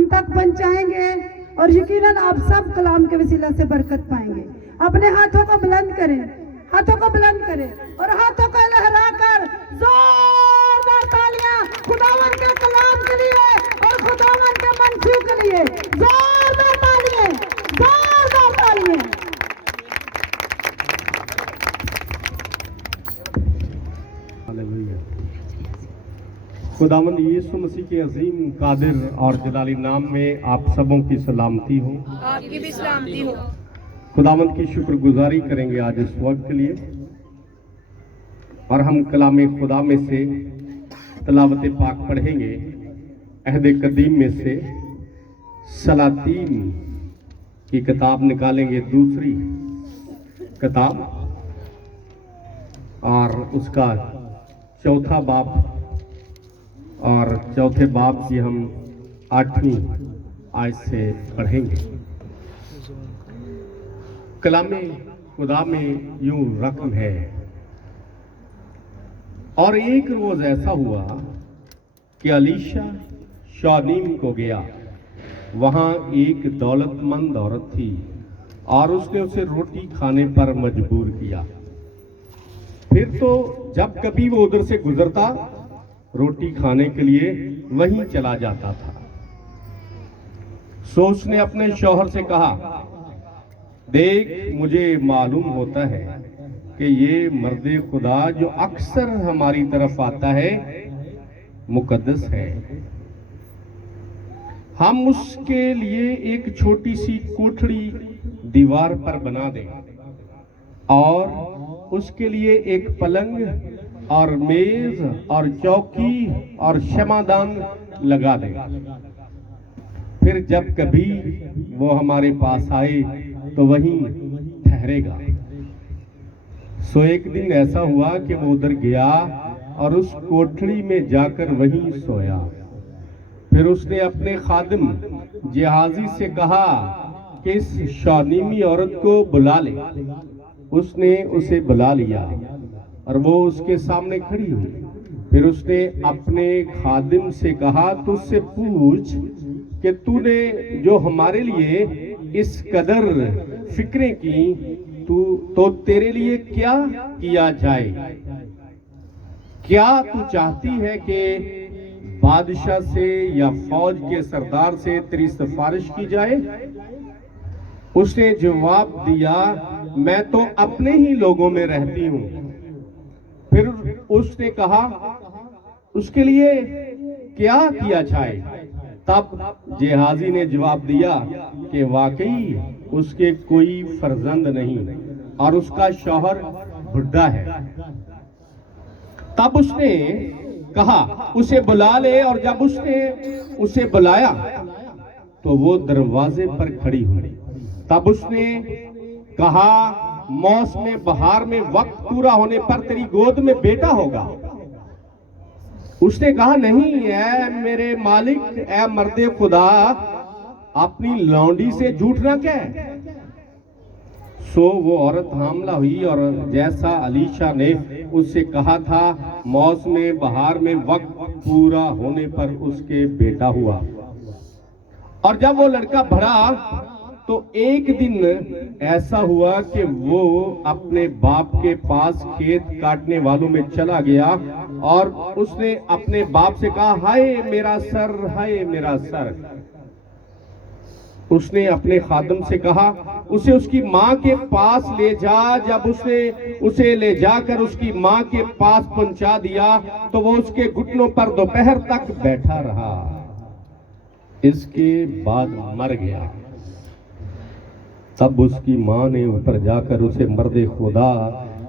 हम तक पहुंचाएंगे और यकीनन आप सब कलाम के वसीला से बरकत पाएंगे। अपने हाथों को बुलंद करें, हाथों को बुलंद करें और हाथों को लहराकर जोरदार तालियां खुदावन के कलाम के लिए और खुदावन के मंशू के लिए। जोरदार तालियां, जोरदार तालियां। खुदावंद यीशु मसीह के अजीम कादिर और जलाली नाम में आप सबों की सलामती हो। आपकी भी सलामती हो। खुदावंद की शुक्रगुजारी करेंगे आज इस वक्त के लिए, और हम कलाम खुदा में से तलावत पाक पढ़ेंगे। अहद कदीम में से सलातीन की किताब निकालेंगे, दूसरी किताब, और उसका चौथा बाब, और चौथे बाब की हम 8वीं आयत से पढ़ेंगे। कलामे खुदा में यूं रकम है, और एक रोज ऐसा हुआ कि अलीशा शानीम को गया। वहां एक दौलतमंद औरत थी और उसने उसे रोटी खाने पर मजबूर किया। फिर तो जब कभी वो उधर से गुजरता रोटी खाने के लिए वहीं चला जाता था। सो उसने अपने शौहर से कहा, देख, मुझे मालूम होता है कि ये मर्दे खुदा जो अक्सर हमारी तरफ आता है मुकद्दस है। हम उसके लिए एक छोटी सी कोठड़ी दीवार पर बना दें और उसके लिए एक पलंग और मेज और चौकी और क्षमादान लगा दें। फिर जब कभी वो हमारे पास आए तो वहीं ठहरेगा। सो एक दिन ऐसा हुआ कि वो उधर गया और उस कोठड़ी में जाकर वहीं सोया। फिर उसने अपने खादिम जिहाजी से कहा कि इस शानीमी औरत को बुला ले। उसने उसे बुला लिया और वो उसके सामने खड़ी हुई। फिर उसने अपने खादिम से कहा, तुझसे पूछ कि तूने जो हमारे लिए इस कदर फिक्रें की, तो तेरे लिए क्या किया जाए? क्या तू चाहती है कि बादशाह से या फौज के सरदार से तेरी सिफारिश की जाए? उसने जवाब दिया, मैं तो अपने ही लोगों में रहती हूँ। फिर उसने कहा, उसके लिए क्या किया जाए? तब जिहाजी ने जवाब दिया कि वाकई उसके कोई फर्जंद नहीं और उसका शौहर बुढ़ा है। तब उसने कहा, उसे बुला ले। और जब उसने उसे बुलाया तो वो दरवाजे पर खड़ी हुई। तब उसने कहा, मौसम बहार में वक्त पूरा होने पर तेरी गोद में बेटा होगा। उसने कहा, नहीं ऐ मेरे मालिक, ऐ मर्दे खुदा, अपनी लौंडी से झूठ ना कह। सो वो औरत हामला हुई और जैसा अलीशा ने उससे कहा था, मौसम बहार में वक्त पूरा होने पर उसके बेटा हुआ। और जब वो लड़का बढ़ा तो एक दिन ऐसा हुआ कि वो अपने बाप के पास खेत काटने वालों में चला गया और उसने अपने बाप से कहा, हाय मेरा सर, हाय मेरा सर। उसने अपने खादिम से कहा, उसे उसकी माँ के पास ले जा। जब उसने उसे ले जाकर उसकी माँ के पास पहुंचा दिया तो वो उसके घुटनों पर दोपहर तक बैठा रहा। इसके बाद मर गया। तब उसकी माँ ने ऊपर जाकर उसे मर्दे खुदा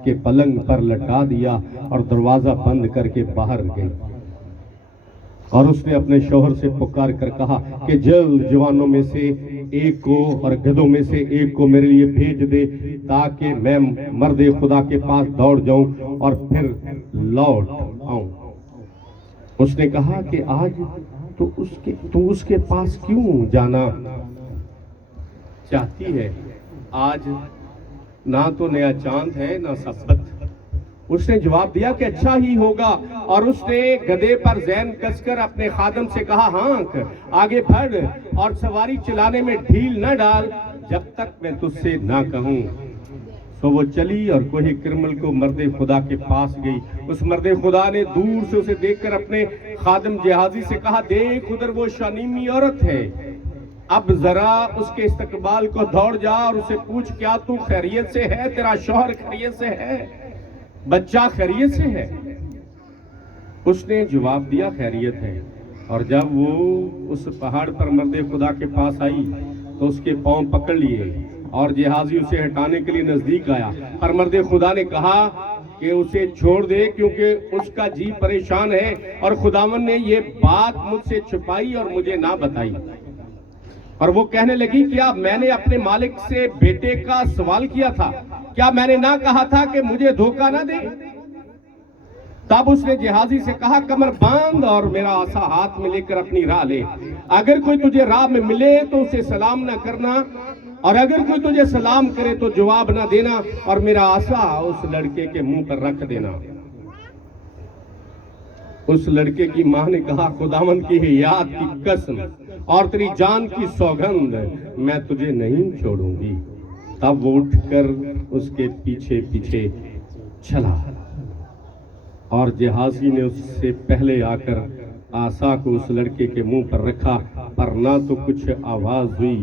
के पलंग पर लटा दिया और दरवाजा बंद करके बाहर गई। और उसने अपने शौहर से पुकार कर कहा कि जल्द जवानों में से एक को और गधों में से एक को मेरे लिए भेज दे, ताकि मैं मर्दे खुदा के पास दौड़ जाऊं और फिर लौट आऊं। उसने कहा कि आज तू उसके पास क्यों जाना चाहती है? आज ना तो नया चांद है ना सब्बत, उसने जवाब दिया कि अच्छा ही होगा, और उसने गधे पर जैन कसकर अपने खादम से कहा, हाँक, आगे बढ़ और सवारी चलाने में ढील न डाल जब तक मैं तुझसे ना कहूं। तो वो चली और कोही किरमल को मर्दे खुदा के पास गई। उस मर्दे खुदा ने दूर से उसे देखकर अपने खादम जिहाजी से कहा, देख उधर वो शानीमी औरत है, अब जरा उसके इस्तकबाल को दौड़ जा और उसे पूछ, क्या तू खैरियत से है, तेरा शौहर खैरियत से है, बच्चा खैरियत से है। उसने जवाब दिया, खैरियत है। और जब वो उस पहाड़ पर मर्दे खुदा के पास आई तो उसके पांव पकड़ लिए और जिहाजी उसे हटाने के लिए नजदीक आया, पर मर्दे खुदा ने कहा कि उसे छोड़ दे, क्योंकि उसका जी परेशान है और खुदावन ने ये बात मुझसे छुपाई और मुझे ना बताई। और वो कहने लगी, क्या मैंने अपने मालिक से बेटे का सवाल किया था? क्या मैंने ना कहा था कि मुझे धोखा ना दे? तब उसने जिहाजी से कहा, कमर बांध और मेरा आसा हाथ में लेकर अपनी राह ले। अगर कोई तुझे राह में मिले तो उसे सलाम ना करना, और अगर कोई तुझे सलाम करे तो जवाब ना देना, और मेरा आसा उस लड़के के मुंह पर रख देना। उस लड़के की मां ने कहा, खुदावंद की हियात की कसम और तेरी जान की सौगंध, मैं तुझे नहीं छोड़ूंगी। तब वो उठकर उसके पीछे पीछे चला और जिहाजी ने उससे पहले आकर आसा को उस लड़के के मुंह पर रखा, पर ना तो कुछ आवाज हुई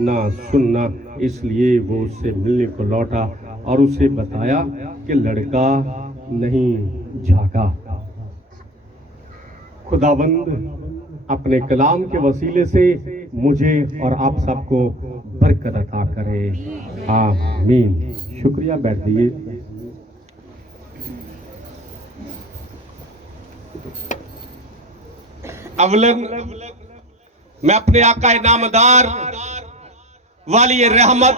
ना सुनना। इसलिए वो उससे मिलने को लौटा और उसे बताया कि लड़का नहीं जागा। खुदाबंद अपने कलाम के वसीले से मुझे और आप सबको बरकत अता करे, आमीन। शुक्रिया, बैठ जाइए। अवलन मैं अपने आका नामदार वाली रहमत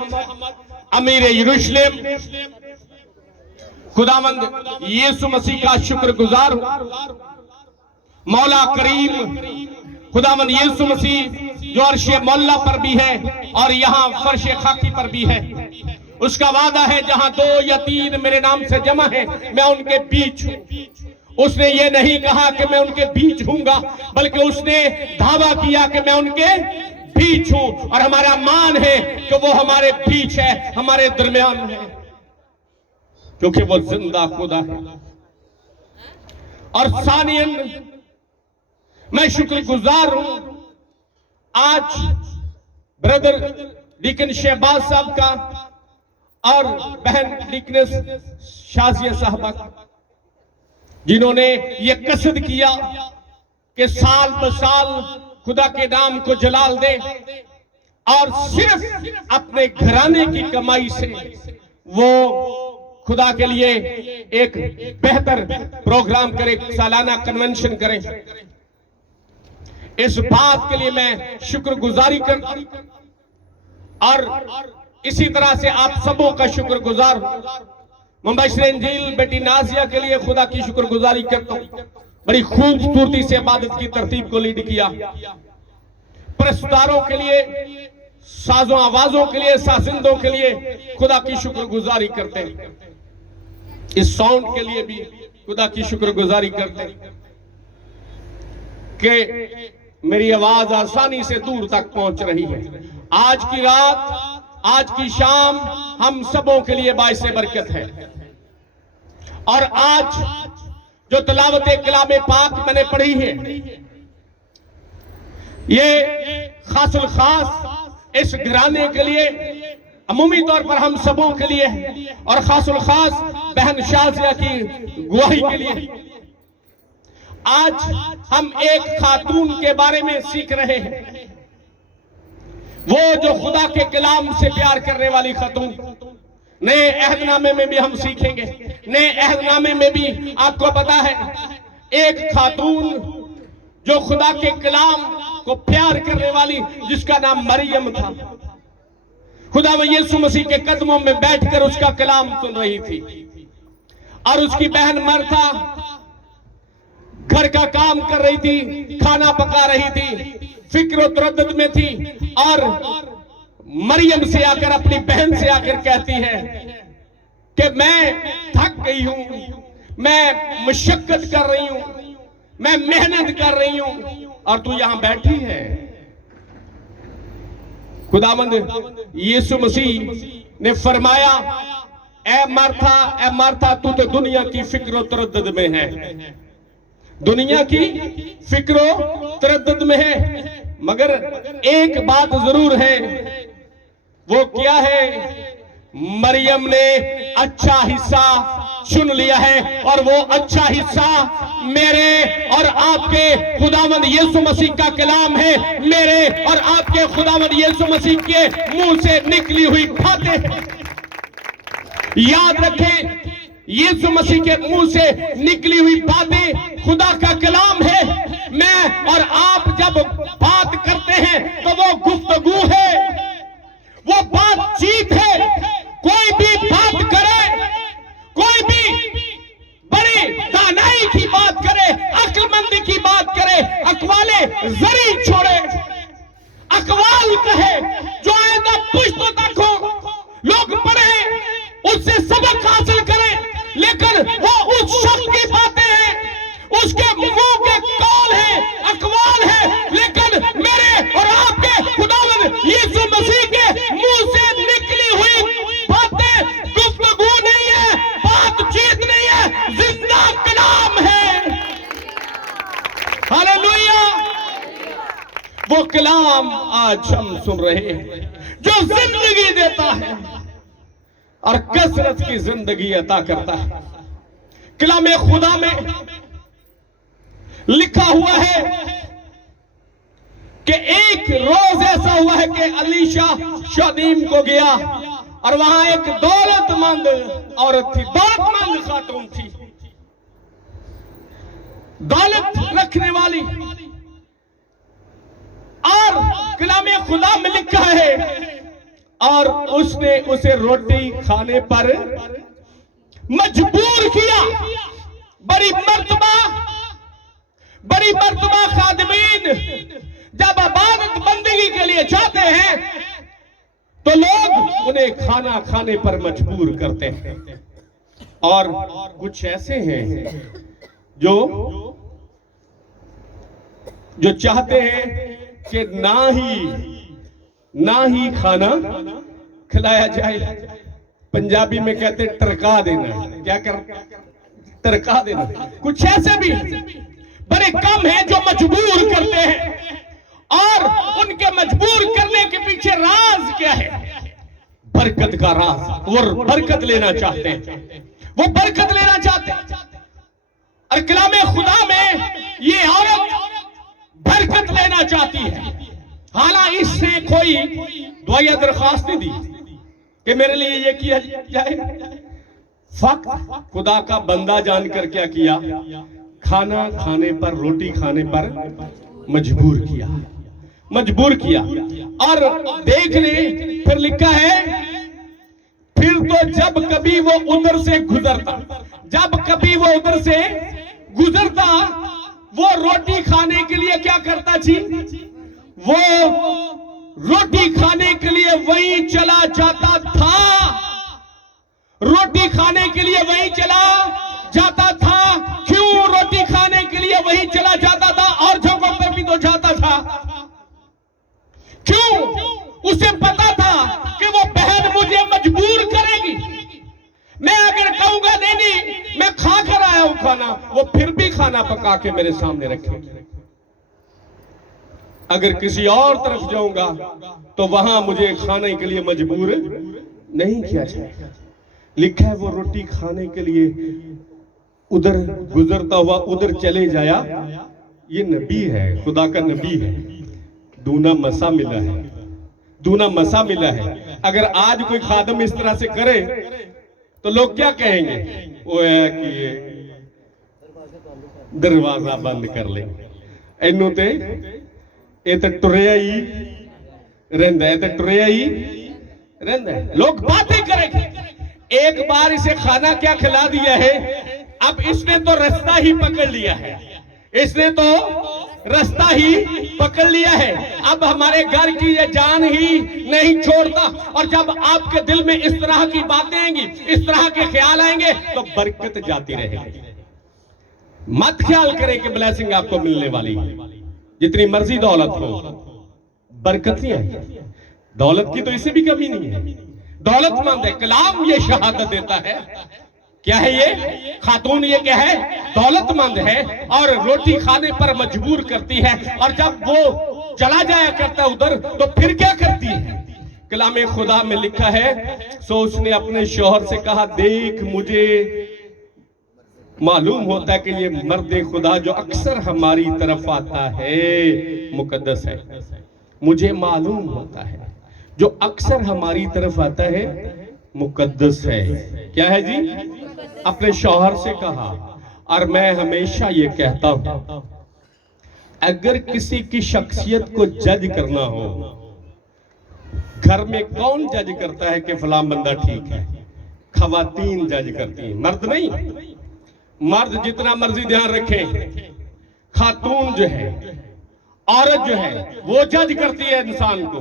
अमीर यरूशलेम खुदावंद यीशु मसीह का शुक्रगुजार हूं। मौला करीम खुदावंद यीशु मसीह जो अर्श मौला पर भी है और यहाँ फर्श खाकी पर भी है, उसका वादा है, जहां 2 या 3 मेरे नाम से जमा है, मैं उनके बीच हूं। उसने ये नहीं कहा कि मैं उनके बीच हूंगा, बल्कि उसने दावा किया कि मैं उनके बीच हूं। और हमारा मान है कि वो हमारे बीच है, हमारे दरमियान है, क्योंकि वो जिंदा खुदा है। और सानियन मैं शुक्रगुजार हूं आज ब्रदर डीकन शहबाज साहब का और बहन डीकनेस शाजिया साहबा, जिन्होंने ये कसद किया कि साल ब साल खुदा के नाम को जलाल दे और सिर्फ अपने घराने की कमाई से वो खुदा के लिए एक बेहतर प्रोग्राम करे, सालाना कन्वेंशन करें। इस बात के लिए मैं शुक्रगुजारी करता हूं और इसी तरह से आप सबों का शुक्रगुजार हूं। मुबश्शिर इंजील बेटी नाजिया के लिए खुदा की शुक्रगुजारी करता हूं, बड़ी खूबसूरती से इबादत की तरतीब को लीड किया। प्रस्तुतारों के लिए, साजों आवाजों के लिए, साजिंदों के लिए खुदा की शुक्रगुजारी करते हैं। इस साउंड के लिए भी खुदा की शुक्रगुजारी करते हैं कि मेरी आवाज आसानी से दूर तक पहुंच रही है। आज की रात, आज की शाम हम सबों के लिए बाइसे बरकत है। और आज जो तिलावत कलाम पाक मैंने पढ़ी है, ये खासुल खास इस घराने के लिए, अमूमी तौर पर हम सबों के लिए है, और खासुल खास बहन शाजिया की गुआही के लिए। आज हम एक खातून के बारे में सीख रहे हैं, वो जो खुदा के कलाम से प्यार करने वाली खातून। नए अहदनामे में भी हम सीखेंगे। नए अहदनामे में भी आपको पता है, एक खातून जो खुदा के कलाम को प्यार करने वाली, जिसका नाम मरियम था, खुदा व यीशु मसीह के कदमों में बैठकर उसका कलाम सुन रही थी। और उसकी बहन मरथा घर का काम कर रही थी, खाना पका रही थी, फिक्र तरद्दुद में थी। और मरियम से आकर, अपनी बहन से आकर कहती है कि मैं थक गई हूं, मैं मशक्कत कर रही हूं, मैं मेहनत कर रही हूं और तू यहां बैठी है। खुदावंद यीशु मसीह ने फरमाया, ए मार्था तू तो दुनिया की फिक्र तरद्दुद में है, दुनिया की फिक्र तरद्दुद में है, मगर एक बात जरूर है। वो क्या है? मरियम ने अच्छा हिस्सा चुन लिया है और वो अच्छा हिस्सा मेरे और आपके खुदावंद यीशु मसीह का कलाम है। मेरे और आपके खुदावंद यीशु मसीह के मुंह से निकली हुई बातें। याद रखें, यीशु मसीह के मुंह से निकली हुई बातें खुदा का कलाम है। मैं और आप जब बात करते हैं तो वो गुफ्तगू है, वो बातचीत है। कोई भी बात करे, कोई भी बड़ी दानाई की बात करे, अक्लमंदी की बात करे, अकवाले जरी छोड़े, अकवाल कहे जो आइंदा पुश्तों तक हो, लोग पढ़े, उससे सबक हासिल करें, लेकिन वो उस शख्स की बातें हैं, उसके मुंह के कौल है, अकवाल है, लेकिन मेरे और आपके खुदावंद यीशु मसीह के मुंह से निकली हुई बातें गुफ्तगू नहीं है, बातचीत नहीं है, जिंदा कलाम है। हालेलुया। वो कलाम आज हम सुन रहे हैं जो जिंदगी देता है और कसरत की जिंदगी अता करता है। कलाम खुदा में लिखा हुआ है कि एक रोज ऐसा हुआ है कि अलीशा शादीम को गया और वहां एक दौलतमंद औरत थी, दौलतमंद खातून थी, दौलत रखने वाली। और कलाम खुदा में लिखा है और उसने उसे रोटी खाने पर मजबूर किया। बड़ी मर्तबा खादिमीन जब इबादत बंदगी के लिए जाते हैं तो लोग उन्हें खाना खाने पर मजबूर करते हैं। और कुछ ऐसे हैं जो चाहते हैं कि ना ही खाना खिलाया जाए। पंजाबी में कहते टरका देना। क्या कर? टरका देना। कुछ ऐसे भी बड़े कम हैं जो मजबूर करते हैं, और उनके मजबूर करने के पीछे राज क्या है? बरकत का राज। वो बरकत लेना चाहते हैं, वो बरकत लेना चाहते हैं। और कलाम खुदा में ये औरत बरकत लेना चाहती है। हालांकि इससे कोई दुआ दरखास्त नहीं दी कि मेरे लिए ये किया जाए। फक्त खुदा का बंदा जानकर क्या किया? खाना खाने पर, रोटी खाने पर मजबूर किया। और देख ले, फिर लिखा है, फिर तो जब कभी वो उधर से गुजरता, वो रोटी खाने के लिए क्या करता जी? वो रोटी खाने के लिए वहीं चला जाता था। रोटी खाने के लिए वहीं चला जाता था। क्यों रोटी खाने के लिए वहीं चला जाता था? और जगहों पर भी तो जाता था। क्यों? उसे पता था कि वो बहन मुझे मजबूर करेगी। मैं अगर कहूंगा नहीं मैं खा कर आया हूं खाना, वो फिर भी खाना पका के मेरे सामने रखेगी। अगर किसी और तरफ जाऊंगा तो वहां मुझे खाने के लिए मजबूर नहीं किया जाएगा। लिखा है वो रोटी खाने के लिए उधर गुजरता हुआ उधर चले जाया। ये नबी है, खुदा का नबी है। दूना मसा मिला है। अगर आज कोई खादम इस तरह से करे तो लोग क्या कहेंगे? वो है कि दरवाजा बंद कर ले, इनू ते ये तो टुरिया ही रहता है। लोग बातें करेंगे। एक बार इसे खाना क्या खिला दिया है, अब इसने तो रास्ता ही पकड़ लिया है। इसने तो रास्ता ही पकड़ लिया है। अब हमारे घर की ये जान ही नहीं छोड़ता। और जब आपके दिल में इस तरह की बातें आएंगी, इस तरह के ख्याल आएंगे, तो बरकत जाती रहेगी। मत ख्याल करें कि ब्लेसिंग आपको मिलने वाली है। जितनी मर्जी दौलत हो, बरकत नहीं आएगी। दौलत की तो इसे भी कमी नहीं है। दौलतमंद है, कलाम ये शहादत देता है। क्या है ये खातून? ये क्या है? दौलतमंद है और रोटी खाने पर मजबूर करती है। और जब वो चला जाया करता उधर, तो फिर क्या करती है? कलाम खुदा में लिखा है, सो उसने अपने शौहर से कहा, देख मुझे मालूम होता है कि ये मर्द खुदा जो अक्सर हमारी तरफ आता है मुकद्दस है। मुझे मालूम होता है जो अक्सर हमारी तरफ आता है मुकद्दस है। क्या है जी? अपने शौहर से कहा। और मैं हमेशा ये कहता हूं, अगर किसी की शख्सियत को जज करना हो, घर में कौन जज करता है कि फलां बंदा ठीक है? खवातीन जज करती हैं, मर्द नहीं। मर्द जितना मर्जी ध्यान रखे, खातून जो है, औरत जो है, वो जज करती है इंसान को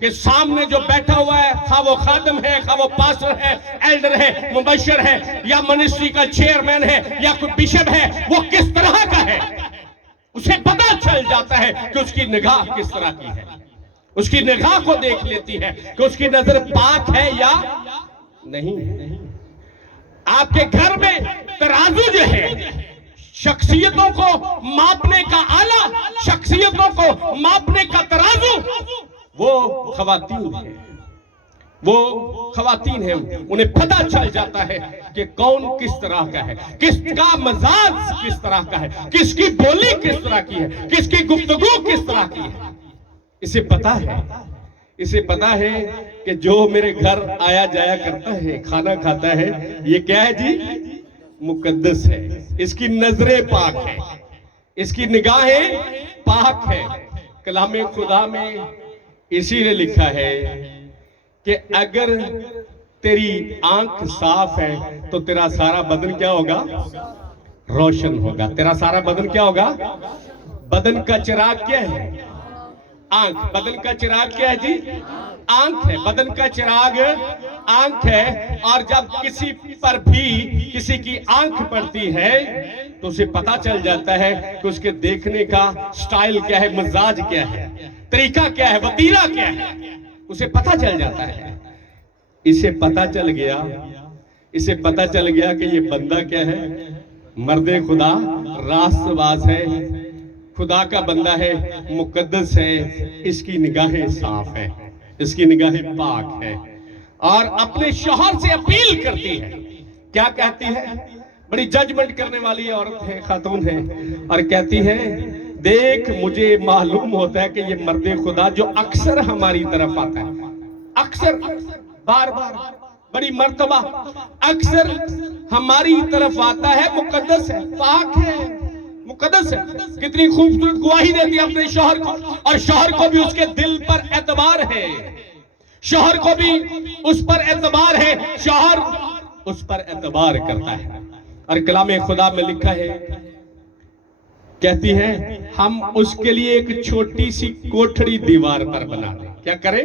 कि सामने जो बैठा हुआ है, खा वो खादम है, खा वो पास्टर है, एल्डर है, मुबशर है, या मिनिस्ट्री का चेयरमैन है, या कोई बिशप है, वो किस तरह का है। उसे पता चल जाता है कि उसकी निगाह किस तरह की है। उसकी निगाह को देख लेती है कि उसकी नजर पाक है या नहीं है। आपके घर में तराजू जो है, शख्सियतों को मापने का आला, शख्सियतों को मापने का तराजू, वो खवातीन है। वो खवातीन है, उन्हें पता चल जाता है कि कौन किस तरह का है, किसका मजाज किस तरह का है, किसकी बोली किस तरह की है, किसकी गुफ्तगू किस तरह की है। इसे पता है, इसे पता है कि जो मेरे घर आया जाया करता है, खाना खाता है, ये क्या है जी? मुकद्दस है। इसकी नजरें पाक है, इसकी निगाहें पाक है। कलाम खुदा में इसीलिए लिखा है कि अगर तेरी आंख साफ है तो तेरा सारा बदन क्या होगा? रोशन होगा। तेरा सारा बदन क्या होगा? बदन का चिराग क्या है? आंख। बदन का चिराग क्या है जी? आंख है। बदन का चिराग आंख है। और जब किसी पर भी किसी की आंख पड़ती है तो उसे पता चल जाता है कि उसके देखने का स्टाइल क्या है, मिजाज क्या है, तरीका क्या है, वतीरा क्या है, उसे पता चल जाता है। इसे पता चल गया, इसे पता चल गया कि ये बंदा क्या है? मर्दे खुदा, रास्तबाज है, खुदा का बंदा है, मुकद्दस है, इसकी निगाहें साफ है, इसकी निगाहें पाक है। और अपने शौहर से अपील करती है। क्या कहती है? बड़ी जजमेंट करने वाली औरत है, खातून है, और कहती है, देख मुझे मालूम होता है कि ये मर्दे खुदा जो अक्सर हमारी तरफ आता है, अक्सर, बार बार, बड़ी मर्तबा, अक्सर हमारी तरफ आता है, मुकद्दस है, पाक है, मुकद्दस है। कितनी खूबसूरत गवाही देती है अपने शौहर को, और शौहर को भी उसके दिल पर एतबार है, शौहर को भी उस पर एतबार है, शौहर उस पर एतबार करता है। और कलाम खुदा में लिखा है, कहती है, हम उसके लिए एक छोटी सी कोठड़ी दीवार पर बना दें। क्या करें?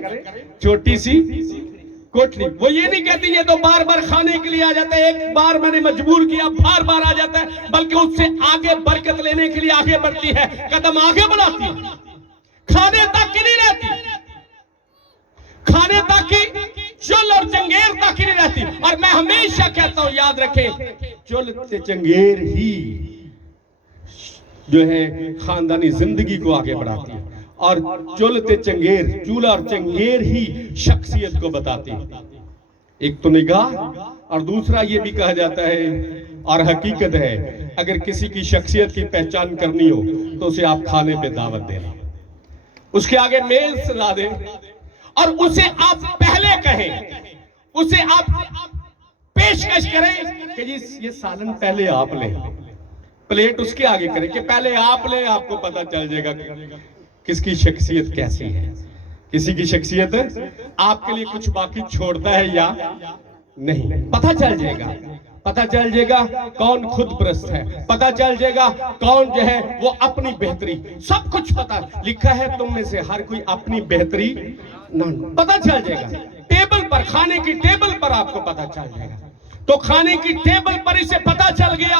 छोटी सी कोठड़ी। वो ये नहीं कहती ये तो बार बार खाने के लिए आ जाता है, एक बार मैंने मजबूर किया, बार बार आ जाता है, बल्कि उससे आगे बरकत लेने के लिए आगे बढ़ती है, कदम आगे बढ़ाती है, खाने तक की नहीं रहती, खाने तक की, चुल और चंगेर तक की नहीं रहती। और मैं हमेशा कहता हूं, याद रखें, चुल से चंगेर ही जो है खानदानी जिंदगी को आगे बढ़ाती है, और चुलते चंगेर, चूल्हा और चंगेर ही शख्सियत को बताती है। एक तो निगाह, और दूसरा ये भी कहा जाता है और हकीकत है, अगर किसी की शख्सियत की पहचान करनी हो तो उसे आप खाने पे दावत देना, उसके आगे मेज सजा दें, और उसे आप पहले कहें, उसे आप पेशकश करें कि ये सालन पहले आप लें, प्लेट उसके आगे करें कि पहले आप लें, आपको पता चल जाएगा किसकी शख्सियत कैसी है। किसी की शख्सियत आपके लिए कुछ बाकी छोड़ता है या नहीं, पता चल जाएगा, पता चल जाएगा कौन खुद प्रस्त है, पता चल जाएगा कौन जो है वो अपनी बेहतरी, सब कुछ पता लिखा है। तुम में से हर कोई अपनी बेहतरी ना पता चल जाएगा। टेबल पर, खाने की टेबल पर आपको पता चल जाएगा। तो खाने की टेबल पर इसे पता चल गया,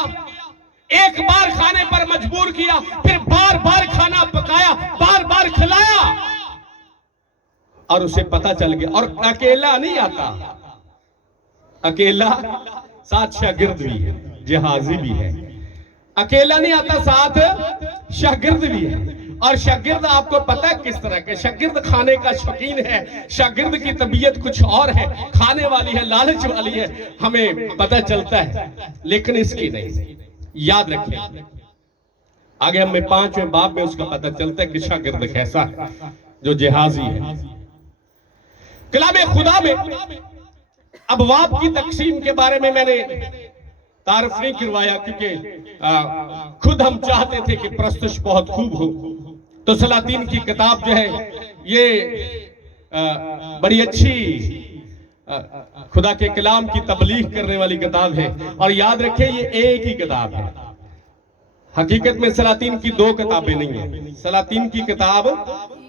एक बार खाने पर मजबूर किया, फिर बार बार खाना पकाया, बार बार खिलाया, और उसे पता चल गया। और अकेला नहीं आता, अकेला साथ शागिर्द भी है, जहाजी भी है। अकेला नहीं आता, साथ शागिर्द भी है। और शागिर्द आपको पता है किस तरह के, शागिर्द खाने का शौकीन है, शागिर्द की तबीयत कुछ और है, खाने वाली है, लालच वाली है, हमें पता चलता है, लेकिन इसकी नहीं। याद रखें, आगे हमें 5वें बाब में उसका पता चलता है कि शागिर्द कैसा है, जो जहाजी है। कलामे खुदा में अबवाब की तकसीम के बारे में मैंने तारीफ नहीं करवाया, क्योंकि खुद हम चाहते थे कि प्रस्तुत बहुत खूब हो। तो सलातीन की किताब जो है ये बड़ी अच्छी खुदा के कलाम की तबलीग करने वाली किताब है। और याद रखें, ये एक ही किताब है। हकीकत में सलातीन की 2 किताबें नहीं है, सलातीन की किताब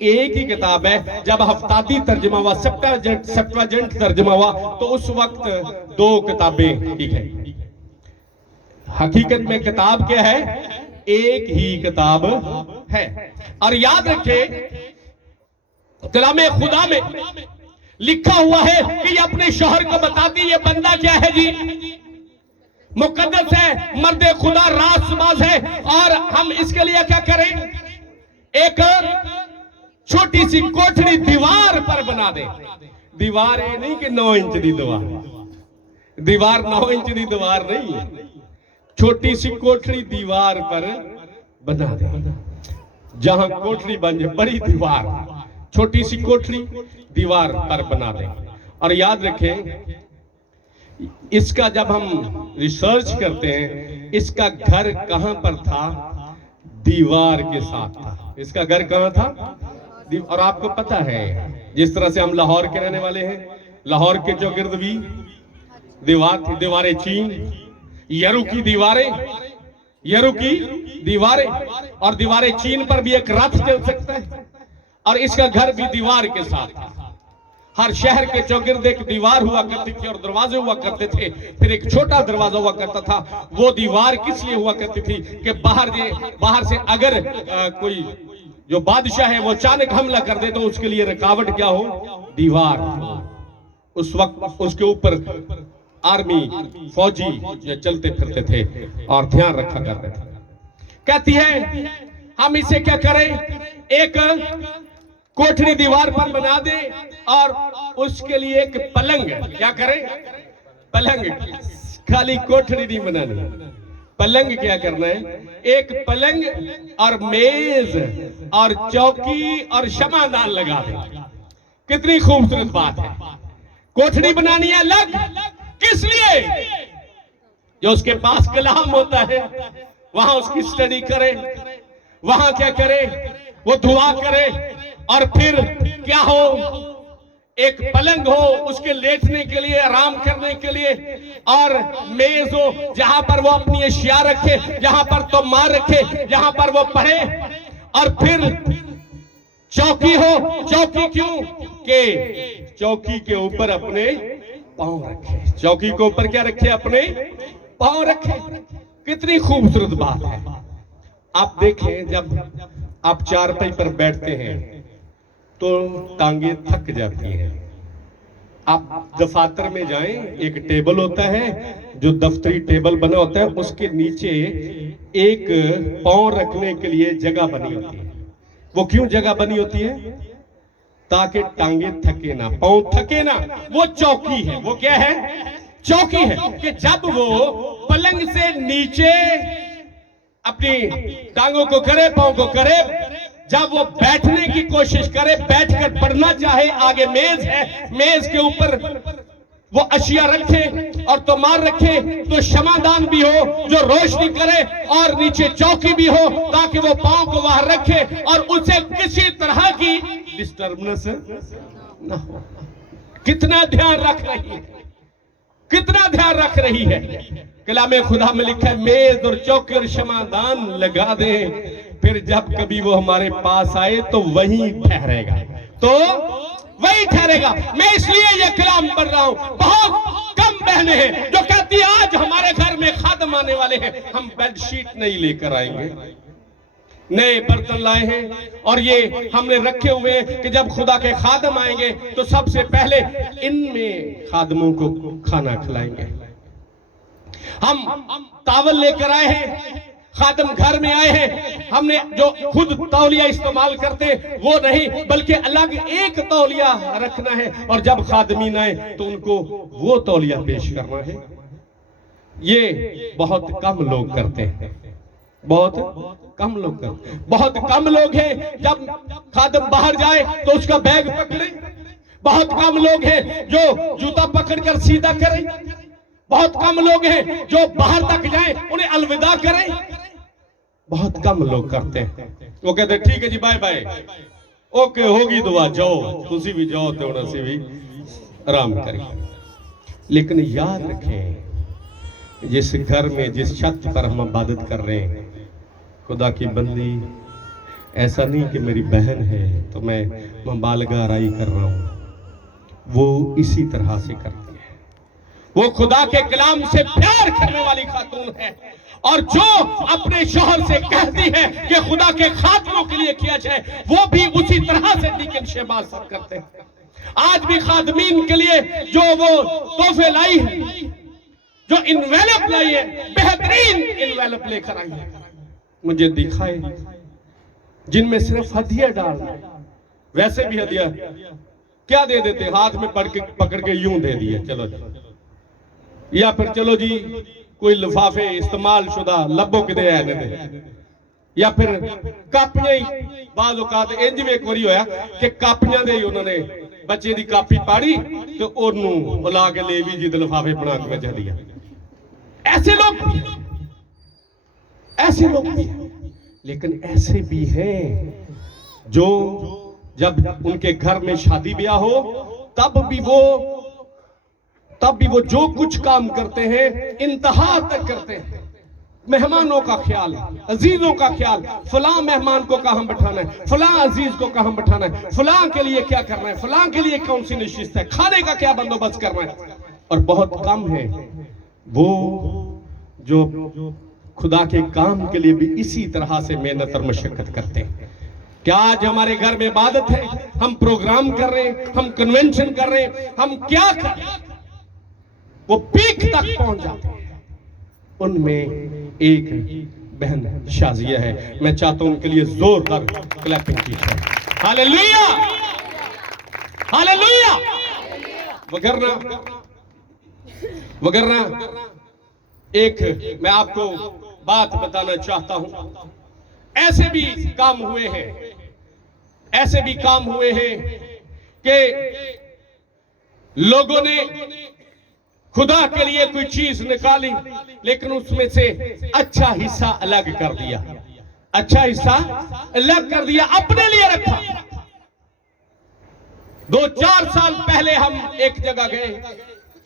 एक ही किताब है। जब हफ्ताती तर्जमा हुआ, सेप्टुअजिंट तर्जमा हुआ, तो उस वक्त 2 किताबें ही है। हकीकत में किताब क्या है? एक ही किताब है। और याद रखें, कलामे खुदा में लिखा हुआ है कि ये अपने शौहर को बताती, ये बंदा क्या है जी? मुकद्दस है, मर्द खुदा, रासबाज है। और हम इसके लिए क्या करें? एक छोटी सी कोठड़ी दीवार पर बना दे। दीवार ये नहीं कि 9 इंच की दीवार 9 इंच की दीवार नहीं है, छोटी सी कोठड़ी दीवार पर बना दे। जहां कोठड़ी बन जाए, बड़ी दीवार, छोटी सी कोठड़ी दीवार पर बना दे। और याद रखें, इसका जब हम रिसर्च करते हैं, इसका घर कहां पर था? दीवार के साथ था। इसका घर कहां था? और आपको पता है, जिस तरह से हम लाहौर के रहने वाले हैं, लाहौर के चौगिर्द भी दीवार थी, दीवारें चीन, यरू की दीवारें, और दीवारें चीन पर भी एक रथ चल सकता है। और इसका घर भी दीवार के साथ था। हर शहर के चौगिर्द एक दीवार हुआ करती थी और दरवाजे हुआ करते थे। फिर एक छोटा दरवाजा हुआ करता था। वो दीवार किस लिए हुआ करती थी कि बाहर से अगर कोई जो बादशाह है वो अचानक हमला कर दे, तो उसके लिए रुकावट क्या हो? दीवार। उस वक्त उसके ऊपर आर्मी, फौजी चलते फिरते थे और ध्यान रखा करते थे। कहती है, हम इसे क्या करें? एक कोठड़ी दीवार पर बना दे और उसके लिए एक पलंग, क्या करें? पलंग, खाली कोठड़ी नहीं बनानी, पलंग क्या करना है? एक पलंग और मेज और चौकी और शमादान लगा दे। कितनी खूबसूरत बात है। कोठड़ी बनानी है अलग, किस लिए? जो उसके पास कलाम होता है, वहां उसकी स्टडी करे, वहां क्या करे? वो दुआ करे। और फिर क्या हो? एक पलंग हो उसके लेटने के लिए, आराम करने के लिए, और मेज हो जहां पर वो अपनी अशिया रखे, जहां पर तो मार रखे, जहां पर वो पढ़े। और फिर चौकी हो। चौकी क्यों? के चौकी के ऊपर अपने पांव रखे। चौकी के ऊपर क्या रखे? अपने पांव रखे। कितनी खूबसूरत बात है। आप देखें, जब आप चारपाई पर बैठते हैं तो टांगे थक जाती हैं। आप दफातर में जाएं, एक टेबल होता है जो दफ्तरी टेबल बना होता है, उसके नीचे एक पांव रखने के लिए जगह बनी होती है। वो क्यों जगह बनी होती है? ताकि टांगे थके ना, पांव थके ना। वो चौकी है। वो क्या है? चौकी है कि जब वो पलंग से नीचे अपनी टांगों को करे, पांव को करे, जब वो बैठने की कोशिश करे, बैठकर पढ़ना चाहे, आगे मेज है, मेज के ऊपर वो अशिया रखे और तोमार रखे, तो क्षमादान भी हो जो रोशनी करे, और नीचे चौकी भी हो ताकि वो पांव को वहां रखे और उसे किसी तरह की डिस्टर्बेंस न हो। कितना ध्यान रख रही है। कितना ध्यान रख रही है। कलामे खुदा में लिखा है मेज और चौकी और शमादान लगा दे, फिर जब कभी वो हमारे पास आए तो वहीं ठहरेगा, तो वही ठहरेगा। मैं इसलिए ये कलाम पढ़ रहा हूं। बहुत कम बहनें हैं जो कहती है आज हमारे घर में खादम आने वाले हैं, हम बेडशीट नहीं लेकर आएंगे, नए बर्तन लाए हैं और ये हमने रखे हुए हैं कि जब खुदा के खादम आएंगे तो सबसे पहले इनमें खादमों को खाना खिलाएंगे। हम तावल लेकर आए हैं, खादम घर में आए हैं, हमने जो खुद तौलिया इस्तेमाल करते वो नहीं बल्कि अलग एक तौलिया रखना है, और जब खादमीन आए तो उनको वो तौलिया पेश करना है। ये बहुत कम लोग करते हैं, बहुत कम लोग करते हैं। बहुत कम लोग हैं जब खादम बाहर जाए तो उसका बैग पकड़े, बहुत कम लोग हैं जो जूता पकड़कर सीधा करें, बहुत कम लोग हैं जो बाहर तक जाएं उन्हें अलविदा करें, बहुत कम लोग करते हैं। वो कहते हैं ठीक है जी बाय बाय, ओके होगी दुआ, जाओ तुसी भी जाओ तो उन्हें भी आराम करिए। लेकिन याद रखें जिस घर में जिस छत पर हम इबादत कर रहे हैं खुदा की बंदी, ऐसा नहीं कि मेरी बहन है तो मैं मुबालगा आराई कर रहा हूं, वो इसी तरह से करती है। वो खुदा के कलाम से प्यार करने वाली खातून है, और जो अपने शौहर से कहती है कि खुदा के खातमों के लिए किया जाए, वो भी उसी तरह से डीकन शहबाज साहब करते हैं। आज भी खादमीन के लिए जो वो तोहफे लाई है, जो इन्वेलप लाई है, बेहतरीन इन्वेलप लेकर आई है, मुझे दिखाए जिनमें सिर्फ हदिया डालना है। वैसे भी हदिया क्या दे देते, हाथ में पकड़ के यूं दे दिए चलो जी, या फिर चलो जी कोई लिफाफे इस्तेमाल शुदा लब्बो के दे, या फिर कापियां ही बाज औकात इंज भी एक बारी होया कि कापियां दे ही उन्होंने बच्चे दी कापी पाड़ी तो ओनू बुला के ले भी जिद लिफाफे बना के भेज दिया। ऐसे लोग भी हैं, लेकिन ऐसे भी हैं जो जब उनके घर में शादी ब्याह हो तब भी वो जो कुछ काम करते हैं इंतहा तक करते हैं। मेहमानों का ख्याल, अजीजों का ख्याल, फलां मेहमान को कहां बैठाना है, फलां अजीज को कहां बैठाना है, फलां के लिए क्या करना है, फलां के लिए कौन सी नशिस्त है, खाने का क्या बंदोबस्त करना है। और बहुत कम है वो जो खुदा के काम के लिए भी इसी तरह से मेहनत और मशक्कत करते हैं। क्या आज हमारे घर में इबादत है, हम प्रोग्राम कर रहे हैं, हम कन्वेंशन कर रहे हैं, हम क्या कर रहे हैं, वो पीक तक पहुंच जाते हैं। उनमें एक बहन शाजिया है, मैं चाहता हूं उनके लिए जोरदार क्लैपिंग की जाए। Hallelujah, hallelujah. वगरना एक मैं आपको बात बताना चाहता हूं। ऐसे भी काम हुए हैं कि लोगों ने खुदा के लिए कोई चीज निकाली लेकिन उसमें से अच्छा हिस्सा अलग कर दिया, अपने लिए रखा। 2-4 साल पहले हम एक जगह गए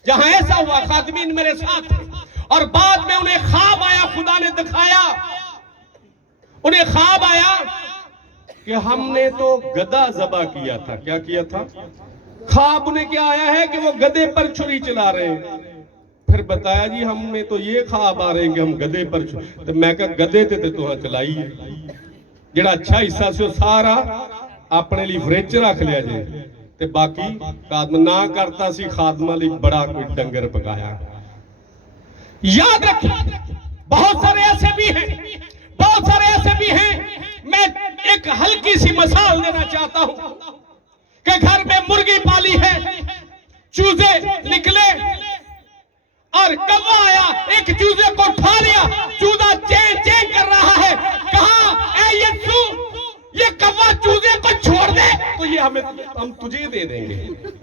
जहां ऐसा हुआ, खादमीन मेरे साथ थे, और बाद में उन्हें ख्वाब आया, खुदा ने दिखाया, उन्हें ख्वाब आया कि हमने तो गधा ज़बा किया था। क्या किया था? ख्वाब उन्हें क्या आया है कि वो गधे पर छुरी चला रहे हैं। फिर बताया जी हमने तो ये ख्वाब आ रहे हैं कि हम गधे पर, तो मैं कहा गधे ते तुहां चलाई है, जेड़ा अच्छा हिस्सा से सारा अपने लिए फ्रिज रख लिया जे, ते बाकी खादम ना करता सी, खादमा लिए बड़ा कोई डंगर पकाया। याद रखिए बहुत सारे ऐसे भी हैं। मैं एक हल्की सी मिसाल देना चाहता हूं कि घर में मुर्गी पाली है, चूजे निकले और कौवा आया, एक चूजे को उठा लिया, चूजा चें चें कर रहा है, कहा ए यीशु ये कौवा चूजे को छोड़ दे तो ये हम तुझे दे देंगे।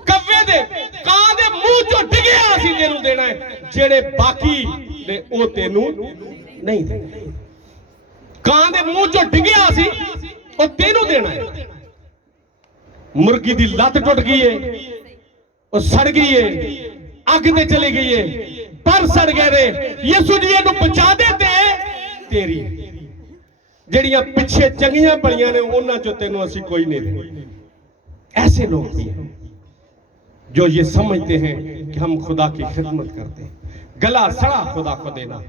कव्वे दे कां दे मुंह चो डिगे असीं तेनू देना है, जेड़े बाकी ने ओ तेनू नहीं देना। कां दे मुंह चो डिगे असीं ओ तेनू देना है। मुर्गी दी लत टुट गई है, वो सड़ गई है, अग ते चली गई है, पर सड़ गए रे, यसू जी इहनूं बचा दे ते तेरी ਜਿਹੜੀਆਂ ਪਿੱਛੇ ਚੰਗੀਆਂ ਬੜੀਆਂ ਨੇ ਉਹਨਾਂ ਚੋਂ ਤੈਨੂੰ ਅਸੀਂ ਕੋਈ नहीं दे। ऐसे लोग भी हैं जो ये समझते हैं कि हम खुदा की खिदमत करते हैं। गला सड़ा खुदा को देना,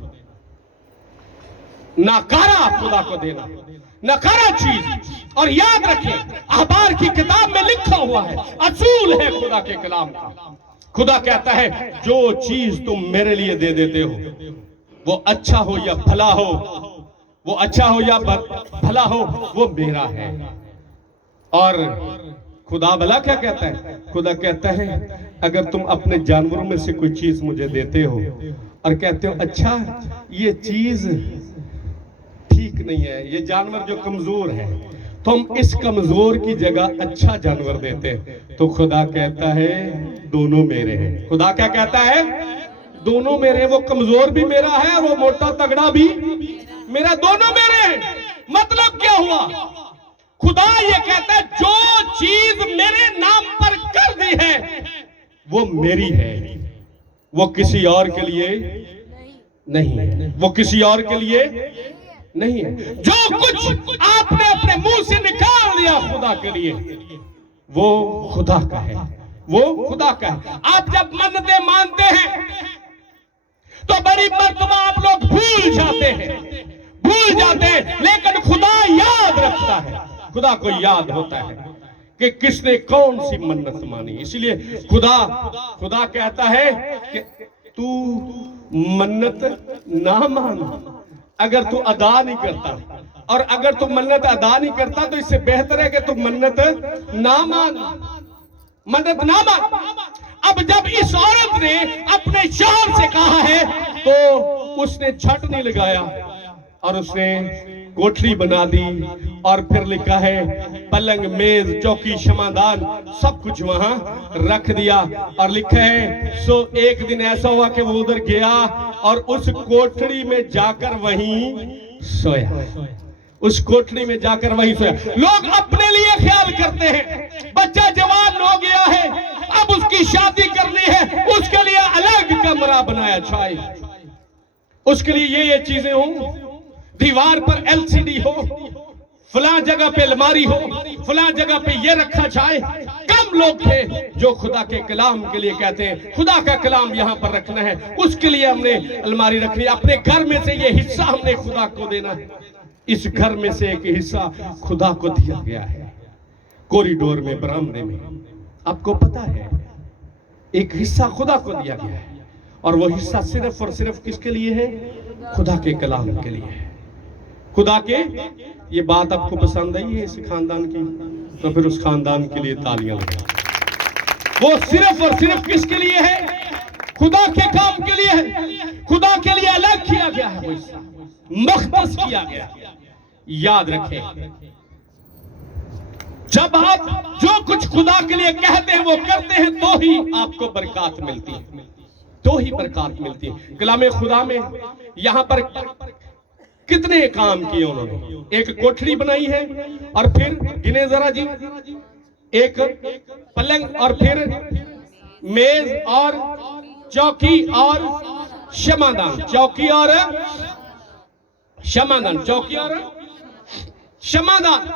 नाकारा खुदा को देना, नकारा चीज। और याद रखें, अखबार की किताब में लिखा हुआ है, असूल है खुदा के कलाम का। खुदा कहता है जो चीज तुम मेरे लिए दे देते हो, वो अच्छा हो या भला हो, वो अच्छा हो या भला हो, वो मेरा है। और खुदा भला क्या कहता है? खुदा कहता है अगर तुम अपने जानवरों में से कोई चीज मुझे देते हो और कहते हो अच्छा ये चीज ठीक नहीं है, ये जानवर जो कमजोर है, तो हम इस कमजोर की जगह अच्छा जानवर देते हैं, तो खुदा कहता है दोनों मेरे हैं। खुदा क्या कहता है? दोनों मेरे। वो कमजोर भी मेरा है और वो मोटा तगड़ा भी मेरा, दोनों मेरे हैं। मतलब क्या हुआ? खुदा ये कहता है जो चीज मेरे नाम पर कर दी है वो मेरी है, वो किसी और के लिए नहीं है, वो किसी और के लिए नहीं है। जो कुछ आपने अपने मुंह से निकाल दिया खुदा के लिए, वो खुदा का है, वो खुदा का है। आप जब मन्नतें मानते हैं तो बड़ी मर्तबा आप लोग भूल जाते हैं, लेकिन खुदा याद रखता है। खुदा को याद होता है कि किसने कौन सी मन्नत मानी। इसलिए खुदा कहता है कि तू मन्नत ना मान अगर तू अदा नहीं करता, और अगर तू मन्नत अदा नहीं करता तो इससे बेहतर है कि तू मन्नत ना मान। अब जब इस औरत ने अपने शौहर से कहा है तो उसने झट नहीं लगाया और उसने कोठरी बना दी, और फिर लिखा है पलंग, मेज, चौकी, क्षमादान सब कुछ वहां रख दिया। और लिखा है सो एक दिन ऐसा हुआ कि वो उधर गया और उस कोठरी में जाकर वहीं सोया, उस कोठरी में जाकर वहीं सोया। लोग अपने लिए ख्याल करते हैं, बच्चा जवान हो गया है, अब उसकी शादी करनी है, उसके लिए अलग कमरा बनाया चाहिए, उसके लिए ये चीजें हों, दीवार पर एलसीडी हो, फलां जगह पे अलमारी हो, फलां जगह पे ये रखा जाए। कम लोग थे जो खुदा के कलाम के लिए कहते हैं खुदा का कलाम यहाँ पर रखना है, उसके लिए हमने अलमारी रखनी है। अपने घर में से ये हिस्सा हमने खुदा को देना है। इस घर में से एक हिस्सा खुदा को दिया गया है, कॉरिडोर में, बरामदे में, आपको पता है एक हिस्सा खुदा को दिया गया है, और वो हिस्सा सिर्फ और सिर्फ किसके लिए है? खुदा के कलाम के लिए है। खुदा के, ये बात आपको पसंद आई है इस खानदान की, तो फिर उस खानदान के लिए तालियां लगाओ। वो सिर्फ और सिर्फ किसके लिए है? खुदा के काम के लिए है। खुदा के लिए अलग किया गया है, वो हिस्सा मखदस किया गया। याद रखें, जब आप जो कुछ खुदा के लिए कहते हैं वो करते हैं तो ही आपको बरकत मिलती है, तो ही बरकत मिलती है। कलामे खुदा में यहां पर कितने काम किए उन्होंने? एक कोठरी बनाई है, और फिर गिने जरा जी, एक पलंग, और फिर मेज और चौकी और क्षमादान, चौकी और क्षमादान, चौकी और क्षमादान।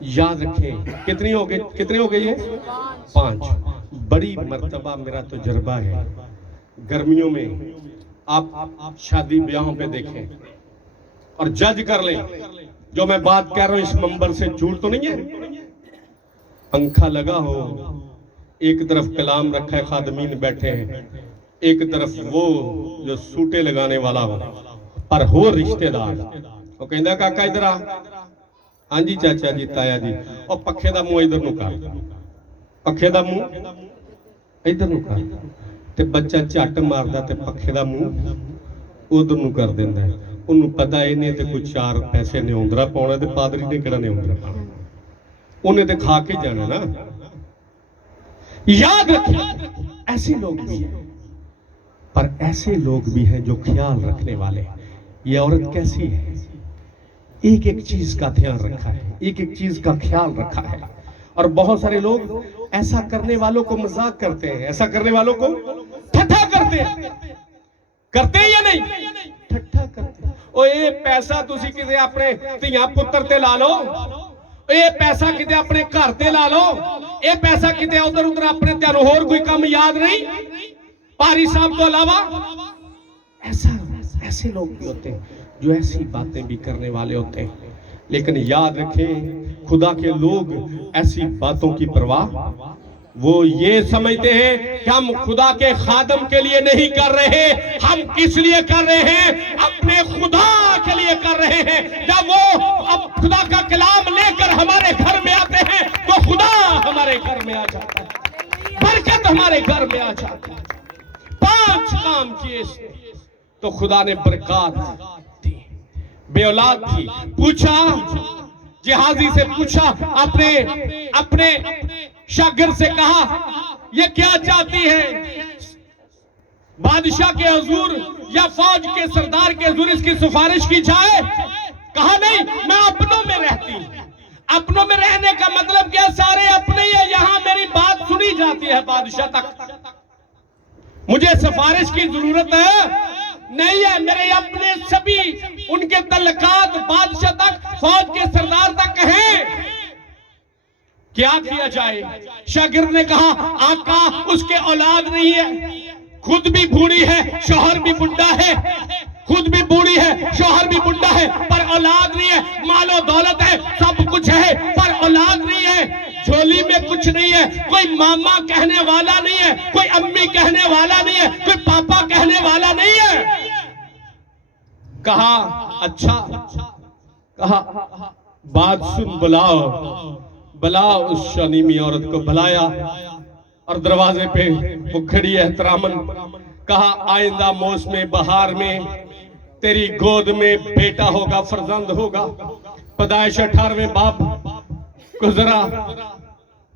याद रखें कितनी हो गई है? 5। बड़ी मर्तबा मेरा तजुर्बा है गर्मियों में, आप शादी ब्याहों पे देखें और जज कर लें, जो मैं बात कह रहा हूं इस मंबर से झूठ तो नहीं है। पंखा लगा हो, एक तरफ कलाम रखा है, खादमीन बैठे हैं, एक तरफ वो जो सूटे लगाने वाला हो, पर हो रिश्तेदार, वो कहता काका इधर आ, हाँ जी चाचा जी, ताया जी, और पखे का मुंह इधर नु कर, पखे का मुंह इधर नु कर, ते बच्चा झट मारदा ते पखे का मुंह उधर नु कर देंदा है। उन्होंने पता इन्हें ते कुछ 4 पैसे न्योंदरा पाउणा, ते पादरी ने किहड़ा न्योंदरा पाउणा, उन्हें ते खा के जाना ना। याद रखिए ऐसे लोग भी हैं, पर ऐसे लोग भी हैं जो ख्याल रखने वाले। ये औरत कैसी है? एक एक चीज का ध्यान रखा है, एक एक चीज का ख्याल रखा है। और बहुत सारे लोग ऐसा करने वालों को मजाक करते हैं, ऐसा करने वालों को ठट्ठा करते हैं, करते हैं या नहीं? ठट्ठा करते हैं। ओए पैसा तुसी किते अपने धियां पुत्र ते ला लो, ये पैसा किते अपने घर ते ला लो, ये पैसा किते उधर उधर अपने त्यानू होर कोई काम याद नहीं पारी साहब को अलावा। ऐसे लोग भी होते हैं जो ऐसी बातें भी करने वाले होते हैं। लेकिन याद रखें, खुदा के लोग ऐसी बातों की परवाह वो ये समझते हैं कि हम खुदा के खादम के लिए नहीं कर रहे, हम किस लिए कर रहे हैं? अपने खुदा के लिए कर रहे हैं। जब वो अब खुदा का कलाम लेकर हमारे घर में आते हैं तो खुदा हमारे घर में आ जाता है, बरकत हमारे घर में आ जाती है। 5 काम किए इसने तो खुदा ने बरकत दी। बेऔलाद थी, पूछा जिहाजी से, पूछा अपने शागिर्द से, कहा ये क्या चाहती है? बादशाह के हुजूर या फौज के सरदार के हुजूर इसकी सिफारिश की जाए? कहा नहीं, मैं अपनों में रहती हूं। अपनों में रहने का मतलब क्या? सारे अपने ही है, यहां मेरी बात सुनी जाती है बादशाह तक, मुझे सिफारिश की जरूरत है नहीं है। मेरे अपने सभी उनके तल्लकात बादशाह तक, फौज के सरदार तक हैं। क्या किया जाए? शागिर्द ने कहा, आका उसके औलाद नहीं है, खुद भी बूढ़ी है, शौहर भी बुढ़ा है, खुद भी बूढ़ी है, शौहर भी बुढ़ा है, पर औलाद नहीं है। मालो दौलत है, सब कुछ है, पर औलाद नहीं है। झोली में कुछ नहीं है, कोई मामा कहने वाला नहीं है, कोई अम्मी कहने वाला नहीं है, कोई पापा कहने वाला नहीं है। कहा अच्छा, कहा बात सुन, बुलाओ उस शनीमी औरत को। बुलाया और दरवाजे पे वो खड़ी है एहतरामन। कहा आइंदा मौसम बहार में तेरी गोद में बेटा होगा, फर्जंद होगा। पैदाइश 18वें बाप को जरा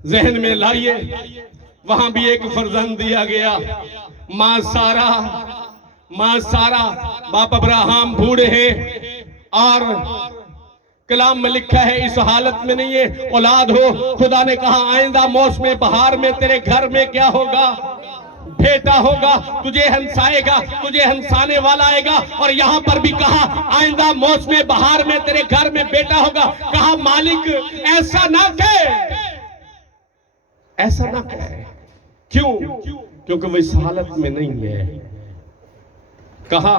जहन में लाइए, वहां भी एक फर्जंद दिया गया। मां सारा, बाप अब्राहम बूढ़े हैं और कलाम में लिखा है इस हालत में नहीं है औलाद हो। खुदा ने कहा आइंदा मौसम बहार में तेरे घर में क्या होगा? बेटा होगा, तुझे हंसाएगा, तुझे हंसाने वाला आएगा। और यहाँ पर भी कहा आइंदा मौसम बहार में तेरे घर में बेटा होगा। कहा मालिक ऐसा ना कहे, ऐसा ना कहे। क्यों? क्योंकि वो इस हालत में नहीं है। कहा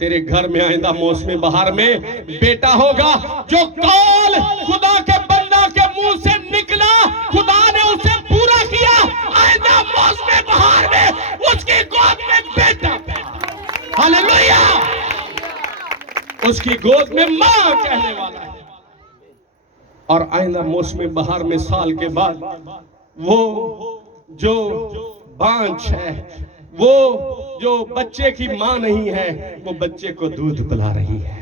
तेरे घर में आइंदा मौसम बहार में बेटा होगा। जो कौल खुदा के बंदा के मुंह से निकला, खुदा ने उसे पूरा किया। आइंदा मौसम बहार में उसकी गोद में बेटा, हालेलुया, उसकी गोद में मां कहने वाला है। और आइंदा मौसम बहार में साल के बाद वो जो बांझ है, वो जो बच्चे की मां नहीं है, वो बच्चे को दूध पिला रही है,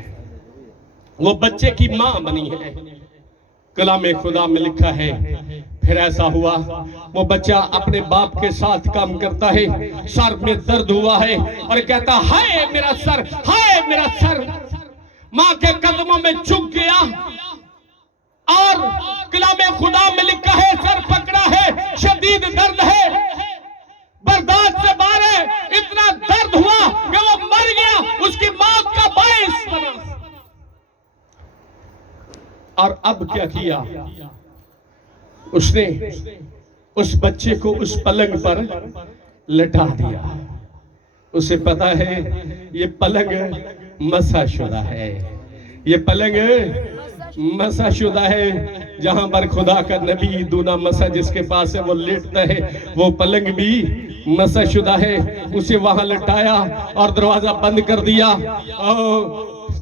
वो बच्चे की मां बनी है। कलाम खुदा में लिखा है फिर ऐसा हुआ, वो बच्चा अपने बाप के साथ काम करता है, सर में दर्द हुआ है और कहता हाय मेरा सर, हाय मेरा सर। मां के कदमों में झुक गया और कलाम खुदा में लिखा है सर पकड़ा है, शदीद दर्द है, बर्दाश्त से बाहर है। इतना दर्द हुआ कि वो मर गया, उसकी मौत का बायस बना। और अब क्या किया उसने? उस बच्चे को उस पलंग पर लटा दिया। उसे पता है ये पलंग मसाशुदा है, ये पलंग मसाशुदा है। जहां पर खुदा का नबी दूना मसा जिसके पास है वो लेटता है, वो पलंग भी मसाशुदा है। उसे वहां लटाया और दरवाजा बंद कर दिया।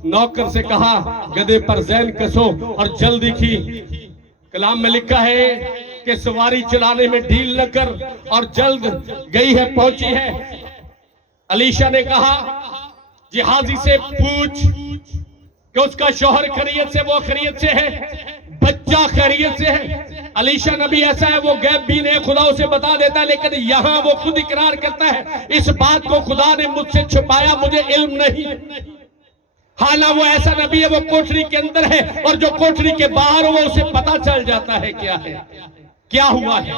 नौकर से कहा गधे पर जैन कसो और जल्दी की। कलाम में लिखा है कि सवारी चलाने में ढील न कर, और जल्द गई है, पहुंची है। अलीशा ने कहा जिहाजी से पूछ कि उसका शौहर खैरियत से, वो खैरियत से है, बच्चा खैरियत से है। अलीशा नबी ऐसा है वो गैब भी नहीं, खुदा उसे बता देता है, लेकिन यहां वो खुद इकरार करता है इस बात को खुदा ने मुझसे छुपाया, मुझे इल्म नहीं। हालांकि वो ऐसा नबी है, वो कोठरी के अंदर है और जो कोठरी के बाहर हो वो उसे पता चल जाता है क्या है। क्या हुआ है,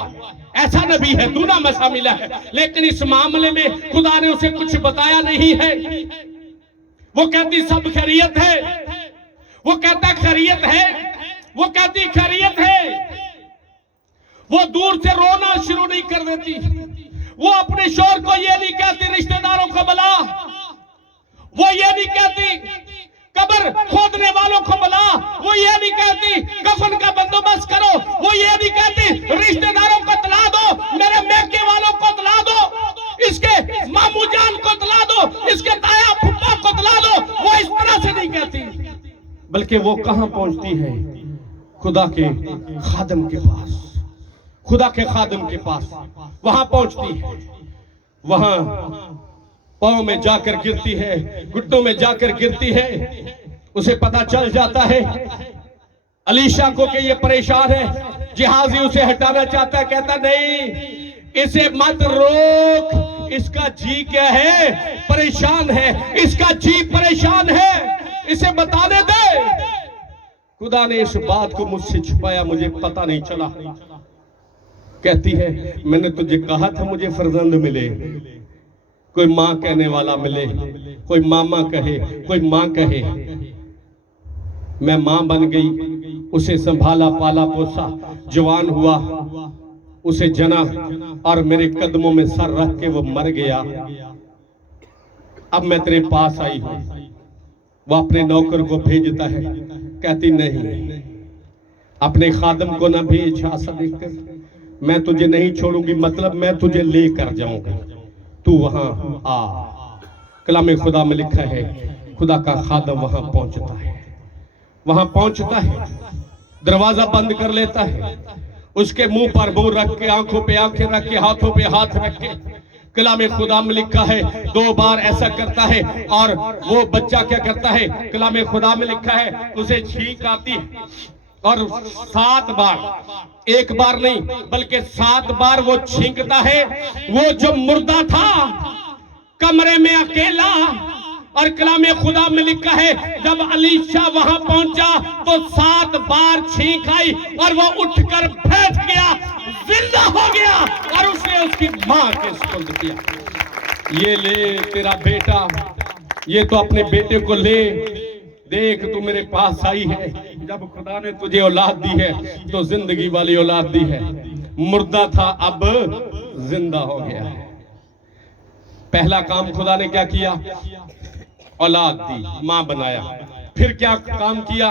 ऐसा नबी है, दूना मसा मिला है, लेकिन इस मामले में खुदा ने उसे कुछ बताया नहीं है। वो कहती सब खैरियत है, वो कहता खैरियत है, वो कहती खैरियत है। वो दूर से रोना शुरू नहीं कर देती, वो अपने शोर को ये नहीं कहती रिश्तेदारों को बुला, वो ये नहीं कहती कब्र खोदने वालों को बुला, वो ये नहीं कहती कफन का बंदोबस्त करो, वो ये नहीं कहती रिश्तेदारों को तला दो, मेरे मेके वालों को तला दो, इसके मामू जान को तला दो, इसके ताया फुप्पा को तला दो, वो इस तरह से नहीं कहती, बल्कि वो कहां पहुंचती है, खुदा के खादम के पास, खुदा के खादम के पास वहां पहुंचती है, वहां पांव में जाकर गिरती है, घुटनों में जाकर गिरती है। उसे पता चल जाता है अलीशा को कि ये परेशान है, जिहाजी उसे हटाना चाहता है, कहता नहीं इसे मत रोक, इसका जी क्या है, परेशान है, इसका जी परेशान है, इसे बताने दे। खुदा ने इस बात को मुझसे छुपाया, मुझे पता नहीं चला। कहती है मैंने तुझे कहा था मुझे फर्जंद मिले, कोई मां कहने वाला मिले, कोई मामा कहे, कोई मां कहे। मैं मां बन गई, उसे संभाला पाला पोसा, जवान हुआ, उसे जना और मेरे कदमों में सर रख के वो मर गया। अब मैं तेरे पास आई हूं। वो अपने नौकर को भेजता है, कहती नहीं अपने खादम को ना भेज, आशा देखकर मैं तुझे नहीं छोड़ूंगी, मतलब मैं तुझे लेकर जाऊंगा, तू वहां आ। कलाम खुदा में लिखा है खुदा का खादम वहां पहुंचता है, वहां पहुंचता है, दरवाजा बंद कर लेता है, उसके मुंह पर मुंह रख के, आंखों पे आंखें रख के, हाथों पे हाथ रख के। कलाम खुदा में लिखा है 2 बार ऐसा करता है और वो बच्चा क्या करता है, कलाम खुदा में लिखा है उसे छींक आती है और 7 बार, 1 बार नहीं बल्कि 7 बार वो छींकता है। वो जो मुर्दा था कमरे में अकेला, और कलाम खुदा में लिखा है जब अलीशा वहां पहुंचा तो 7 बार छींक आई और वो उठकर बैठ गया, जिंदा हो गया, और उसने उसकी मां के सुपुर्द किया। ये ले तेरा बेटा, ये तो अपने बेटे को ले, देख तू मेरे पास आई है। जब खुदा ने तुझे औलाद दी है तो जिंदगी वाली औलाद दी है, मुर्दा था अब जिंदा हो गया है। पहला काम खुदा ने क्या किया, औलाद दी, मां बनाया। फिर क्या काम किया,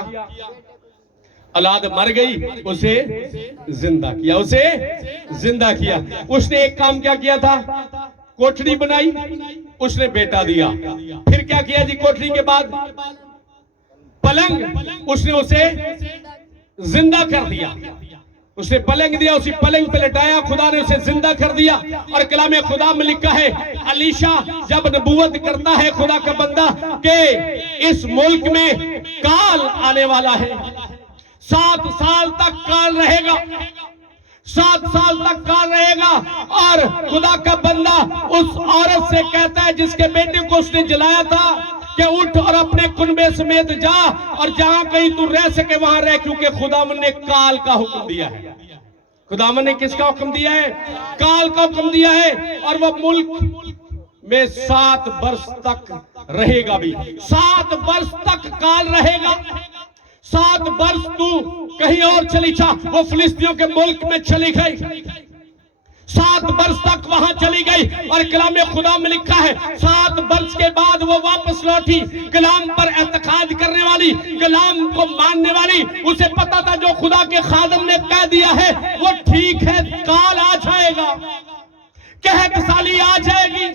औलाद मर गई उसे जिंदा किया, उसे जिंदा किया। उसने एक काम क्या किया था, कोठड़ी बनाई, उसने बेटा दिया। फिर क्या किया जी, कोठड़ी के बाद पलंग, उसने उसे जिंदा कर दिया। उसने पलंग दिया, उसी पलंग पे लेटाया, खुदा ने उसे जिंदा कर दिया। और कलाम खुदा में लिखा है अलीशा जब नबूवत करता है खुदा का बंदा कि इस मुल्क में काल आने वाला है, 7 साल तक काल रहेगा, 7 साल तक काल रहेगा। और खुदा का बंदा उस औरत से कहता है जिसके बेटे को उसने जलाया था कि उठ और अपने कुनबे समेत जा और जहां कहीं तू रह सके वहां रह, क्योंकि खुदावन ने काल का हुक्म दिया है। खुदावन ने किसका हुक्म दिया है, काल का हुक्म दिया है। और वो मुल्क में 7 वर्ष तक रहेगा, भी 7 वर्ष तक काल रहेगा। 7 वर्ष तू कहीं और चली जा, वो फिलिस्तीनियों के मुल्क में चली गई, 7 वर्ष तक वहां चली गई। और कलाम खुदा में लिखा है 7 वर्ष के बाद वो वापस लौटी, कलाम पर एतकाद करने वाली, कलाम को मानने वाली। उसे पता था जो खुदा के खादम ने कह दिया है वो ठीक है, काल आ जाएगा, कहत साली आ जाएगी,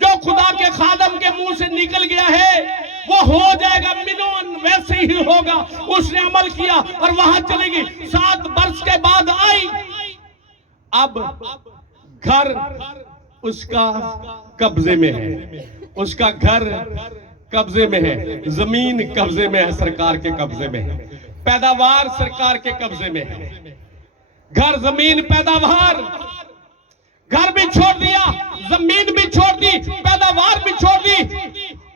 जो खुदा के खादम के मुंह से निकल गया है वो हो जाएगा, मिनोन वैसे ही होगा। उसने अमल किया और वहां चली गई। 7 वर्ष के बाद आई, अब घर उसका कब्जे में है, उसका घर कब्जे में है, जमीन कब्जे में है, सरकार के कब्जे में है, पैदावार सरकार के कब्जे में है। घर, जमीन, पैदावार, घर भी छोड़ दिया, जमीन भी छोड़ दी, पैदावार भी छोड़ दी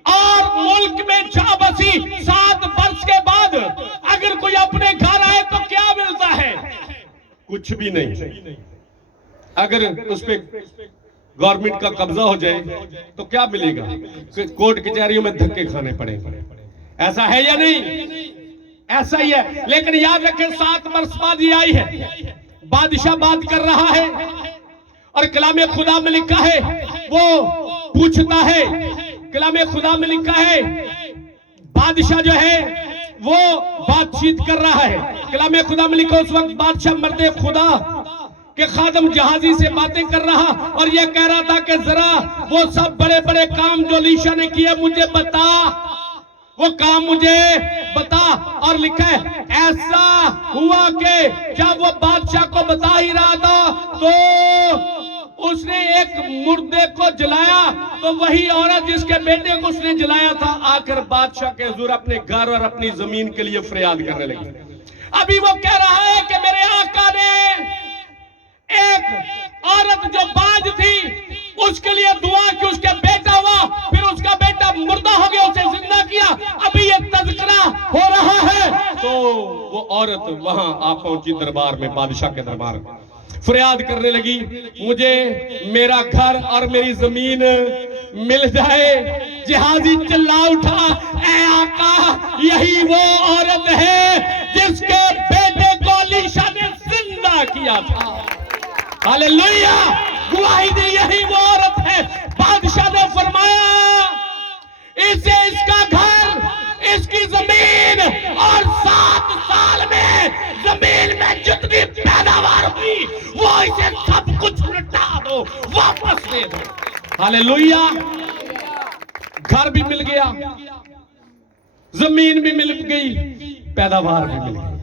और मुल्क में जा बसी। 7 वर्ष के बाद अगर कोई अपने घर आए तो क्या मिलता है, कुछ भी नहीं। अगर उस पे गवर्नमेंट का कब्जा हो जाए तो क्या मिलेगा? कोर्ट कचहरियों में धक्के खाने पड़ेंगे। ऐसा है या नहीं? ऐसा ही है। लेकिन याद रखें 7 वर्ष बाद ये आई है, बादशाह बात कर रहा है और कलाम खुदा में लिखा है, वो पूछता है, कलाम खुदा में लिखा है, बादशाह जो है वो बातचीत कर रहा है। कलाम खुदा में लिखा उस वक्त बादशाह मर्दे खुदा के खादम जहाजी से बातें कर रहा और ये कह रहा था कि जरा वो सब बड़े बड़े काम जो लीशा ने किए मुझे बता, वो काम मुझे बता। और लिखा है ऐसा हुआ कि जब वो बादशाह को बता ही रहा था तो उसने एक मुर्दे को जलाया। तो वही औरत जिसके बेटे को उसने जलाया था आकर बादशाह के हुजूर अपने घर और अपनी जमीन के लिए फरियाद करने लगी। अभी वो कह रहा है कि मेरे आका ने एक औरत जो बाज थी उसके लिए दुआ की, उसके बेटा हुआ, फिर उसका बेटा मुर्दा हो गया, उसे जिंदा किया, अभी ये तज़किरा हो रहा है। तो वो औरत वहां आ पहुंची दरबार में, बादशाह के दरबार में, फरियाद करने लगी, मुझे मेरा घर और मेरी जमीन मिल जाए। जहाजी चिल्ला उठा, ऐ आका यही वो औरत है जिसके बेटे को अलीशा ने जिंदा किया था। हालेलुया, गवाही दी यही वो औरत है। बादशाह ने फरमाया इसे इसका घर, इसकी जमीन और 7 साल में जमीन में जितनी पैदावार हुई वो इसे सब कुछ लुटा दो, वापस दे दो। हालेलुया, घर भी मिल गया, जमीन भी मिल गई, पैदावार भी मिल गई,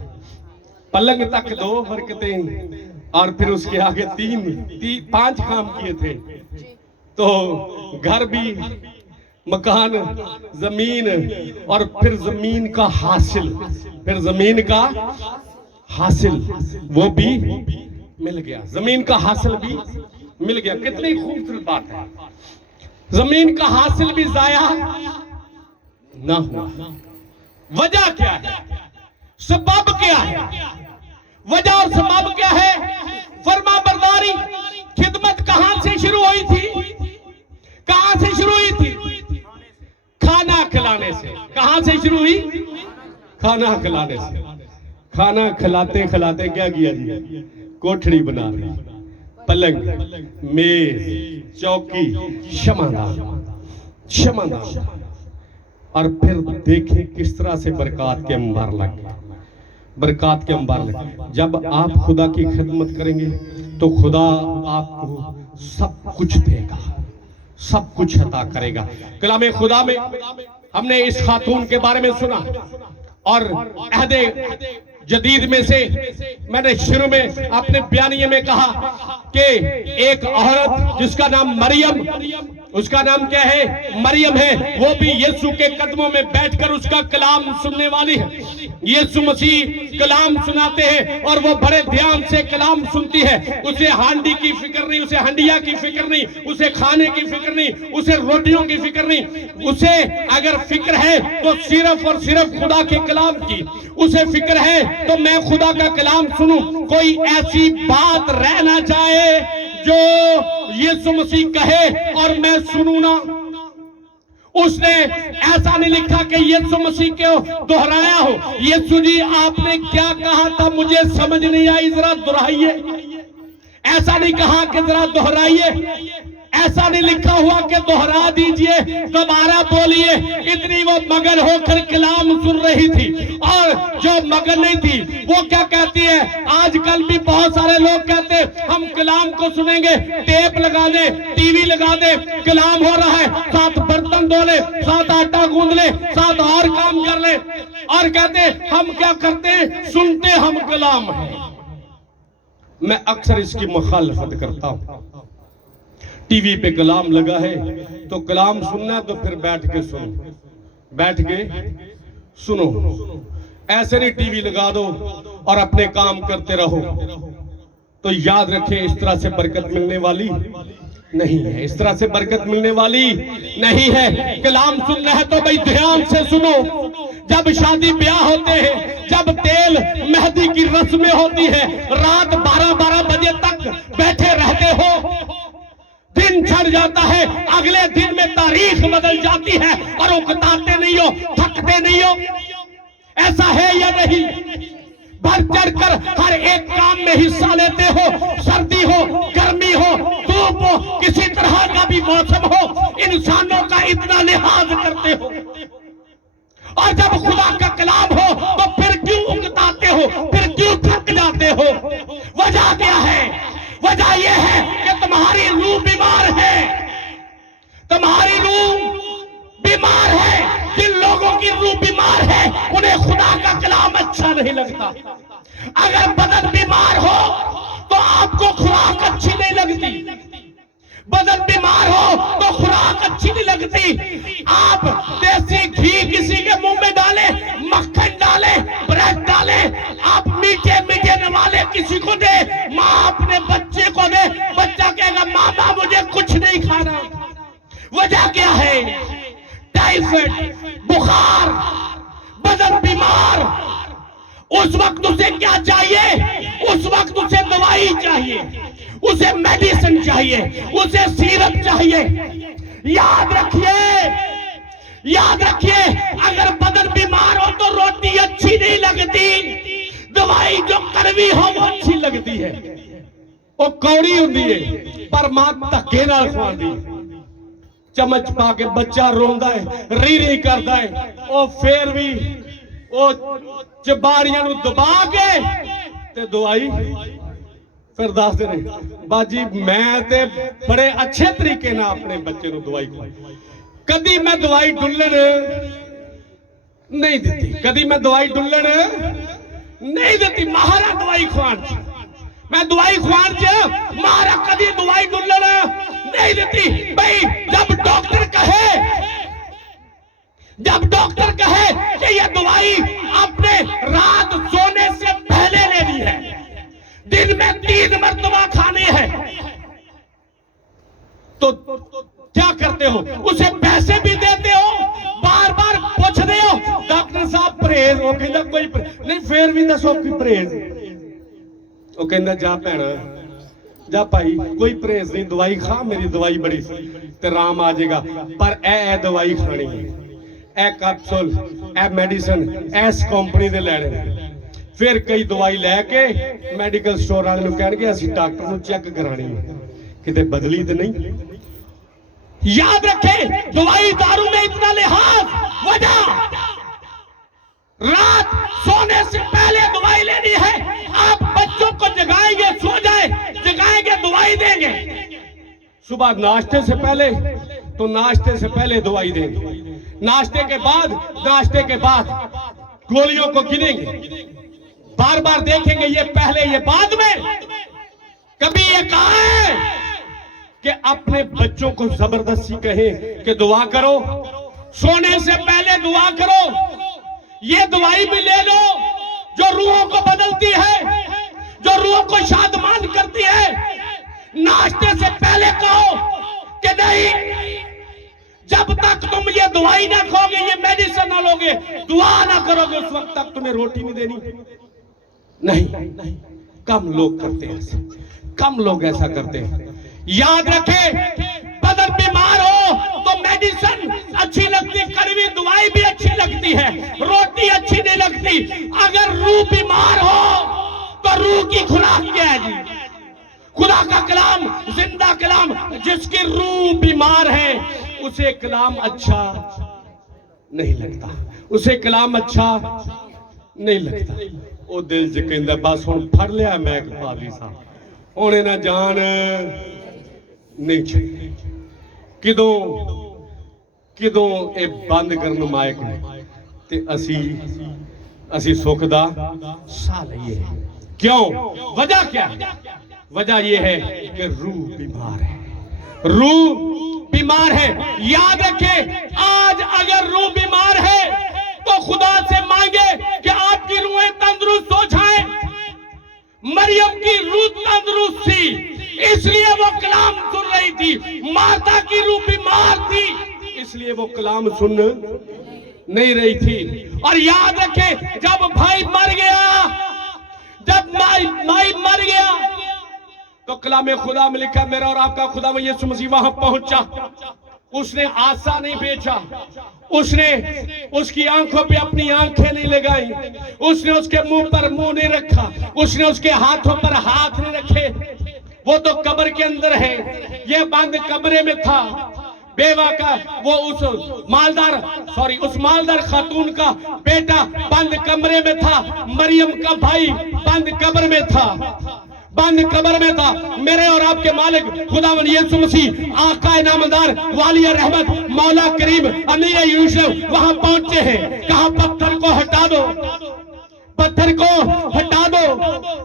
पलंग तक 2 बरकतें और फिर उसके आगे 5 काम किए थे। तो घर भी, मकान, जमीन और फिर जमीन का हासिल, फिर जमीन का हासिल वो भी मिल गया, जमीन का हासिल भी मिल गया। कितनी खूबसूरत बात है। जमीन का हासिल भी जाया ना हुआ। वजह क्या है? सबब क्या है? वजह और सबब क्या है? फरमा बरदारी। खिदमत कहां से शुरू हुई थी? कहां से शुरू हुई थी? खाना खिलाने से। कहां से शुरू हुई? खाना खिलाने से। खाना खिलाते खिलाते क्या किया जी? कोठड़ी बना दी, पलंग, मेज, चौकी, शमादान। और फिर देखें किस तरह से बरकत के अंबार लग गए, बरकत के अंबार लगे। जब आप खुदा की खिदमत करेंगे तो खुदा आपको सब कुछ देगा, सब कुछ अता करेगा। कलाम खुदा में हमने इस खातून के बारे में सुना और अहदे जदीद में से मैंने शुरू में अपने बयानिए में कहा कि एक औरत जिसका नाम मरियम, उसका नाम क्या है? मरियम है। वो भी यीशु के कदमों में बैठकर उसका कलाम सुनने वाली है। यीशु मसीह कलाम सुनाते हैं और वो बड़े ध्यान से कलाम सुनती है। उसे हांडी की फिक्र नहीं, उसे हंडिया की फिक्र नहीं, उसे खाने की फिक्र नहीं, उसे रोटियों की फिक्र नहीं। उसे अगर फिक्र है तो सिर्फ और सिर्फ खुदा के कलाम की। उसे फिक्र है तो मैं खुदा का कलाम सुनूं, कोई ऐसी बात रह ना जाए जो यीशु मसीह कहे और मैं सुनूं ना। उसने ऐसा नहीं लिखा कि यीशु मसीह को दोहराया हो, यीशु जी आपने क्या कहा था मुझे समझ नहीं आई, जरा दोहराइए। ऐसा नहीं कहा कि जरा दोहराइए, ऐसा नहीं लिखा हुआ कि दोहरा दीजिए, दोबारा बोलिए। इतनी वो मगन होकर कलाम सुन रही थी। और जो मगन नहीं थी वो क्या कहती है? आजकल भी बहुत सारे लोग कहते हैं हम कलाम को सुनेंगे, टेप लगा दे, टीवी लगा दे, कलाम हो रहा है, साथ बर्तन धो ले, साथ आटा गूंद ले, साथ और काम कर ले, और कहते हम क्या करते हैं? सुनते हम कलाम है। मैं अक्सर इसकी मुखालफत करता हूं। टीवी पे कलाम लगा है तो कलाम सुनना तो फिर बैठ के सुनो, बैठ के सुनो। ऐसे नहीं टीवी लगा दो और अपने काम करते रहो। तो याद रखें इस तरह से बरकत मिलने वाली नहीं है, इस तरह से बरकत मिलने वाली नहीं है। कलाम सुनना है तो भाई ध्यान से सुनो। जब शादी ब्याह होते हैं जब तेल मेहंदी की रस्में होती है, रात 12-12 बजे तक बैठे रहते हो, दिन चढ़ जाता है, अगले दिन में तारीख बदल जाती है और उकताते नहीं हो, थकते नहीं हो। ऐसा है या नहीं? बढ़ चढ़कर हर एक काम में हिस्सा लेते हो, सर्दी हो, गर्मी हो, धूप हो, किसी तरह का भी मौसम हो, इंसानों का इतना लिहाज करते हो। और जब खुदा का कलाम हो तो फिर क्यों उकताते हो, फिर क्यों थक जाते हो? वजह क्या है? वजह यह है कि तुम्हारी रूह बीमार है, तुम्हारी रूह बीमार है। जिन लोगों की रूह बीमार है उन्हें खुदा का कलाम अच्छा नहीं लगता। अगर बदन बीमार हो तो आपको खुराक अच्छी नहीं लगती, बदन बीमार हो तो खुराक अच्छी नहीं लगती। आप देसी घी किसी के मुंह में डाले, मक्खन डाले, ब्रेड डाले, आप मीठे मीठे नवाले किसी को दे, माँ अपने बच्चे को दे, बच्चा कहेगा मामा मुझे कुछ नहीं खाना। वजह क्या है? टाइफाइड, बुखार, बदन बीमार। उस वक्त उसे क्या चाहिए? उस वक्त उसे दवाई चाहिए, उसे मेडिसिन चाहिए, उसे सीरप चाहिए। याद रखिए, याद रखिए, अगर बदन बीमार हो तो रोटी अच्छी नहीं लगती, दवाई जो कड़वी हो वो अच्छी लगती है। वो कौड़ी होती है पर मां धक्के नाल खवांदी, चमच पा के बच्चा रोंदा है, री री करदा है, ओ फिर भी ओ चबाड़ियां नु दबा के ते दवाई फिर दस दे बाजी मैं ते बड़े अच्छे तरीके ना अपने बच्चे नु दवाई खवाई। कदी मैं दवाई डुल्लण नहीं दी, कदी मैं दवाई डुल्लण नहीं दी। महारा दवाई खुआन मैं दवाई खुआन च महारा कदी दवाई डुल्लण नहीं देती। भाई जब डॉक्टर कहे कि यह दवाई आपने रात सोने से पहले लेनी है, दिन में 3 मरतबा खानी है, तो क्या करते हो? उसे पैसे भी देते हो, बार बार पूछते हो डॉक्टर साहब परहेज, वो कहता कोई नहीं, फिर भी दसो कोई परहेज। वो कहता जा भैन जा भाई कोई परहेज नहीं, दवाई खा, मेरी दवाई बड़ी ते आराम आ जाएगा, पर ए दवाई खानी है, ए कैप्सूल, ए मेडिसिन इस कंपनी दे लेने। फिर कई दवाई लैके मेडिकल स्टोर वाले नूं कहणगे असीं डॉक्टर नूं चेक करानी है, किते बदली तो नहीं। याद रखें, दवाई दारू में इतना लिहाज। वजह रात सोने से पहले दवाई लेनी है। आप बच्चों को जगाएंगे, सो जाए, जगाएंगे दवाई देंगे। सुबह नाश्ते से पहले तो नाश्ते से पहले दवाई देंगे, नाश्ते के बाद गोलियों को गिनेंगे, बार बार देखेंगे ये पहले ये बाद में। कभी ये कहा है कि अपने बच्चों को जबरदस्ती कहे कि दुआ करो, सोने से पहले दुआ करो, ये दवाई भी ले लो जो रूहों को बदलती है, जो रूहों को शादमान करती है। नाश्ते से पहले कहो कि नहीं, जब तक तुम ये दवाई ना खाओगे, ये मेडिसिन ना लोगे, दुआ ना करोगे, उस वक्त तक तुम्हें रोटी नहीं देनी। नहीं, कम लोग करते हैं ऐसा, कम लोग ऐसा करते हैं। याद रखें, बदन बीमार हो तो मेडिसिन अच्छी लगती, कड़वी दवाई भी अच्छी लगती है, रोटी अच्छी नहीं लगती। अगर रूह बीमार हो तो रूह की खुराक क्या है जी? खुदा का कलाम, जिंदा कलाम। जिसकी रूह बीमार है उसे कलाम अच्छा नहीं लगता, उसे कलाम अच्छा नहीं लगता। वो दिल च कहंदा बस हुण फड़ लिया मैं एक पादरी साहब, हुण इन्हां जान नहीं छड्डी, किदों ये बंद करन माइक ते असी सुख दा साह लईए। क्यों? वजह क्या है? वजह यह है कि रूह बीमार है, रूह बीमार है। याद रखें, आज अगर रूह बीमार है तो खुदा से मांगे कि आपकी रूहें तंदुरुस्त हो जाएं। मरियम की रूह तंदुरुस्त थी, इसलिए वो कलाम सुन रही थी। माता की रूह बीमार थी, इसलिए वो कलाम सुन नहीं रही थी। और याद रखें, जब भाई मर गया, जब माई मर गया, तो कलाम खुदा में लिखा, मेरा और आपका खुदा में यीशु मसीह वहां पहुंचा। उसने आशा नहीं बेचा, उसने उसकी आंखों पे अपनी आंखें नहीं लगाई, उसने उसके मुंह पर मुंह नहीं रखा, उसने उसके हाथों पर हाथ नहीं रखे। वो तो कब्र के अंदर है, ये बंद कमरे में था। बेवा का वो उस मालदार खातून का बेटा बंद कमरे में था, मरियम का भाई बंद कब्र में था, बंद कब्र में था। मेरे और आपके मालिक खुदावंद यीशु मसीह आका नामदार वाली रहमत मौला करीम अमीर यूसुफ वहां पहुंचे हैं। कहा पत्थर को हटा दो, पत्थर को हटा दो,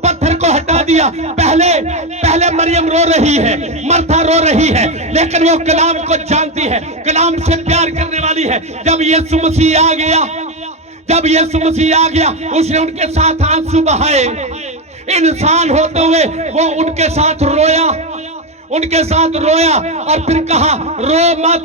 पत्थर को हटा दिया। पहले मरियम रो रही है, मर्था रो रही है, लेकिन वो कलाम को जानती है, कलाम से प्यार करने वाली है। जब यीशु मसीह आ गया, उसने उनके साथ आंसू बहाए। इंसान होते हुए वो उनके साथ रोया और फिर कहा, रो मत,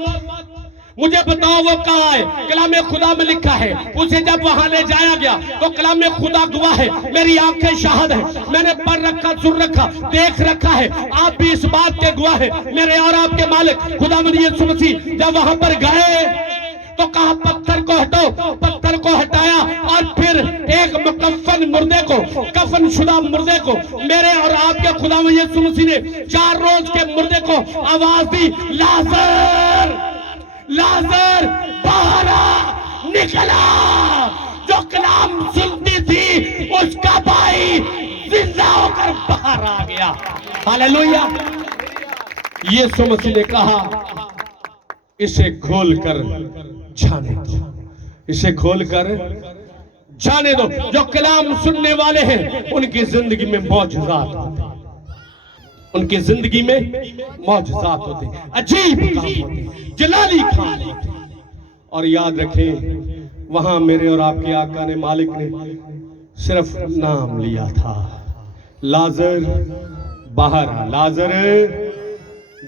मुझे बताओ वो कहाँ है। कलाम खुदा में लिखा है, उसे जब वहां ले जाया गया तो कलाम खुदा गवाह है, मेरी आंखें शाहिद है, मैंने पढ़ रखा, सुन रखा, देख रखा है, आप भी इस बात के गवाह है। मेरे और आपके मालिक खुदावंद यीशु मसीह जब वहां पर गए तो कहा पत्थर को हटाओ, पत्थर को हटाया और फिर एक मुकफ्फन मुर्दे को, कफन शुदा मुर्दे को, मेरे और आपके खुदावंद यीशु मसीह ने 4 रोज के मुर्दे को आवाज दी, लाजर बाहर आ, निकला। जो कलाम सुनती थी उसका भाई जिंदा होकर बाहर आ गया। हालेलुया। यीशु मसीह ने कहा, इसे खोलकर जाने दो, इसे खोलकर जाने दो। जो कलाम सुनने वाले हैं उनकी जिंदगी में मौजूदात होते हैं, उनकी जिंदगी में मौजूदात होते हैं, अजीब काम होते हैं, जलाली काम होते हैं। और याद रखें, वहां मेरे और आपके आका ने, मालिक ने सिर्फ नाम लिया था, लाजर बाहर आ, लाजर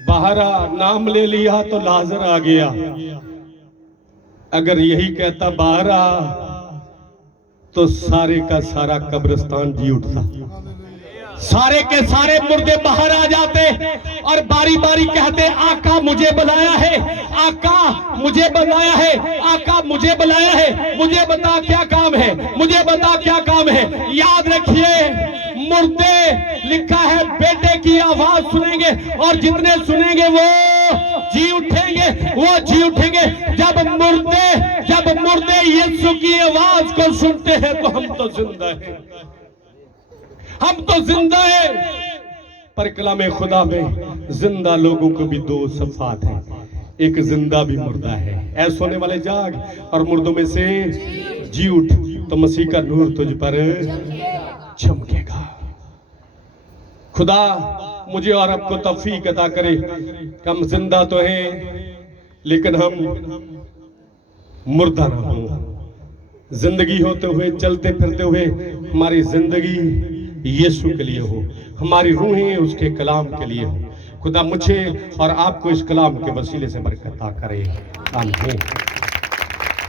बाहर आ, नाम ले लिया तो लाजर आ गया। अगर यही कहता बाहर आ तो सारे का सारा कब्रिस्तान जी उठता, सारे के सारे मुर्दे बाहर आ जाते और बारी बारी कहते, आका मुझे बुलाया है, आका मुझे बुलाया है, आका मुझे बुलाया है, मुझे बता क्या काम है, मुझे बता क्या काम है। याद रखिए, मुर्दे लिखा है बेटे की आवाज सुनेंगे और जितने सुनेंगे वो जी उठेंगे, वो जी उठेंगे। जब मुर्दे यीशु की आवाज को सुनते हैं तो हम तो जिंदा हैं, हम तो जिंदा है। पर कलाम खुदा में जिंदा लोगों को भी 2 सफात है, एक जिंदा भी मुर्दा है। ऐसे होने वाले जाग और मुर्दों में से जी उठ तो मसीह का नूर तुझ पर चमकेगा। खुदा मुझे और आपको तौफीक अता करे। हम जिंदा तो हैं लेकिन हम मुर्दा ना हो। जिंदगी होते हुए, चलते फिरते हुए हमारी जिंदगी यीशु के लिए हो, हमारी रूहें उसके कलाम के लिए हो। खुदा मुझे और आपको इस कलाम के वसीले से बरकत अता करे। आमीन।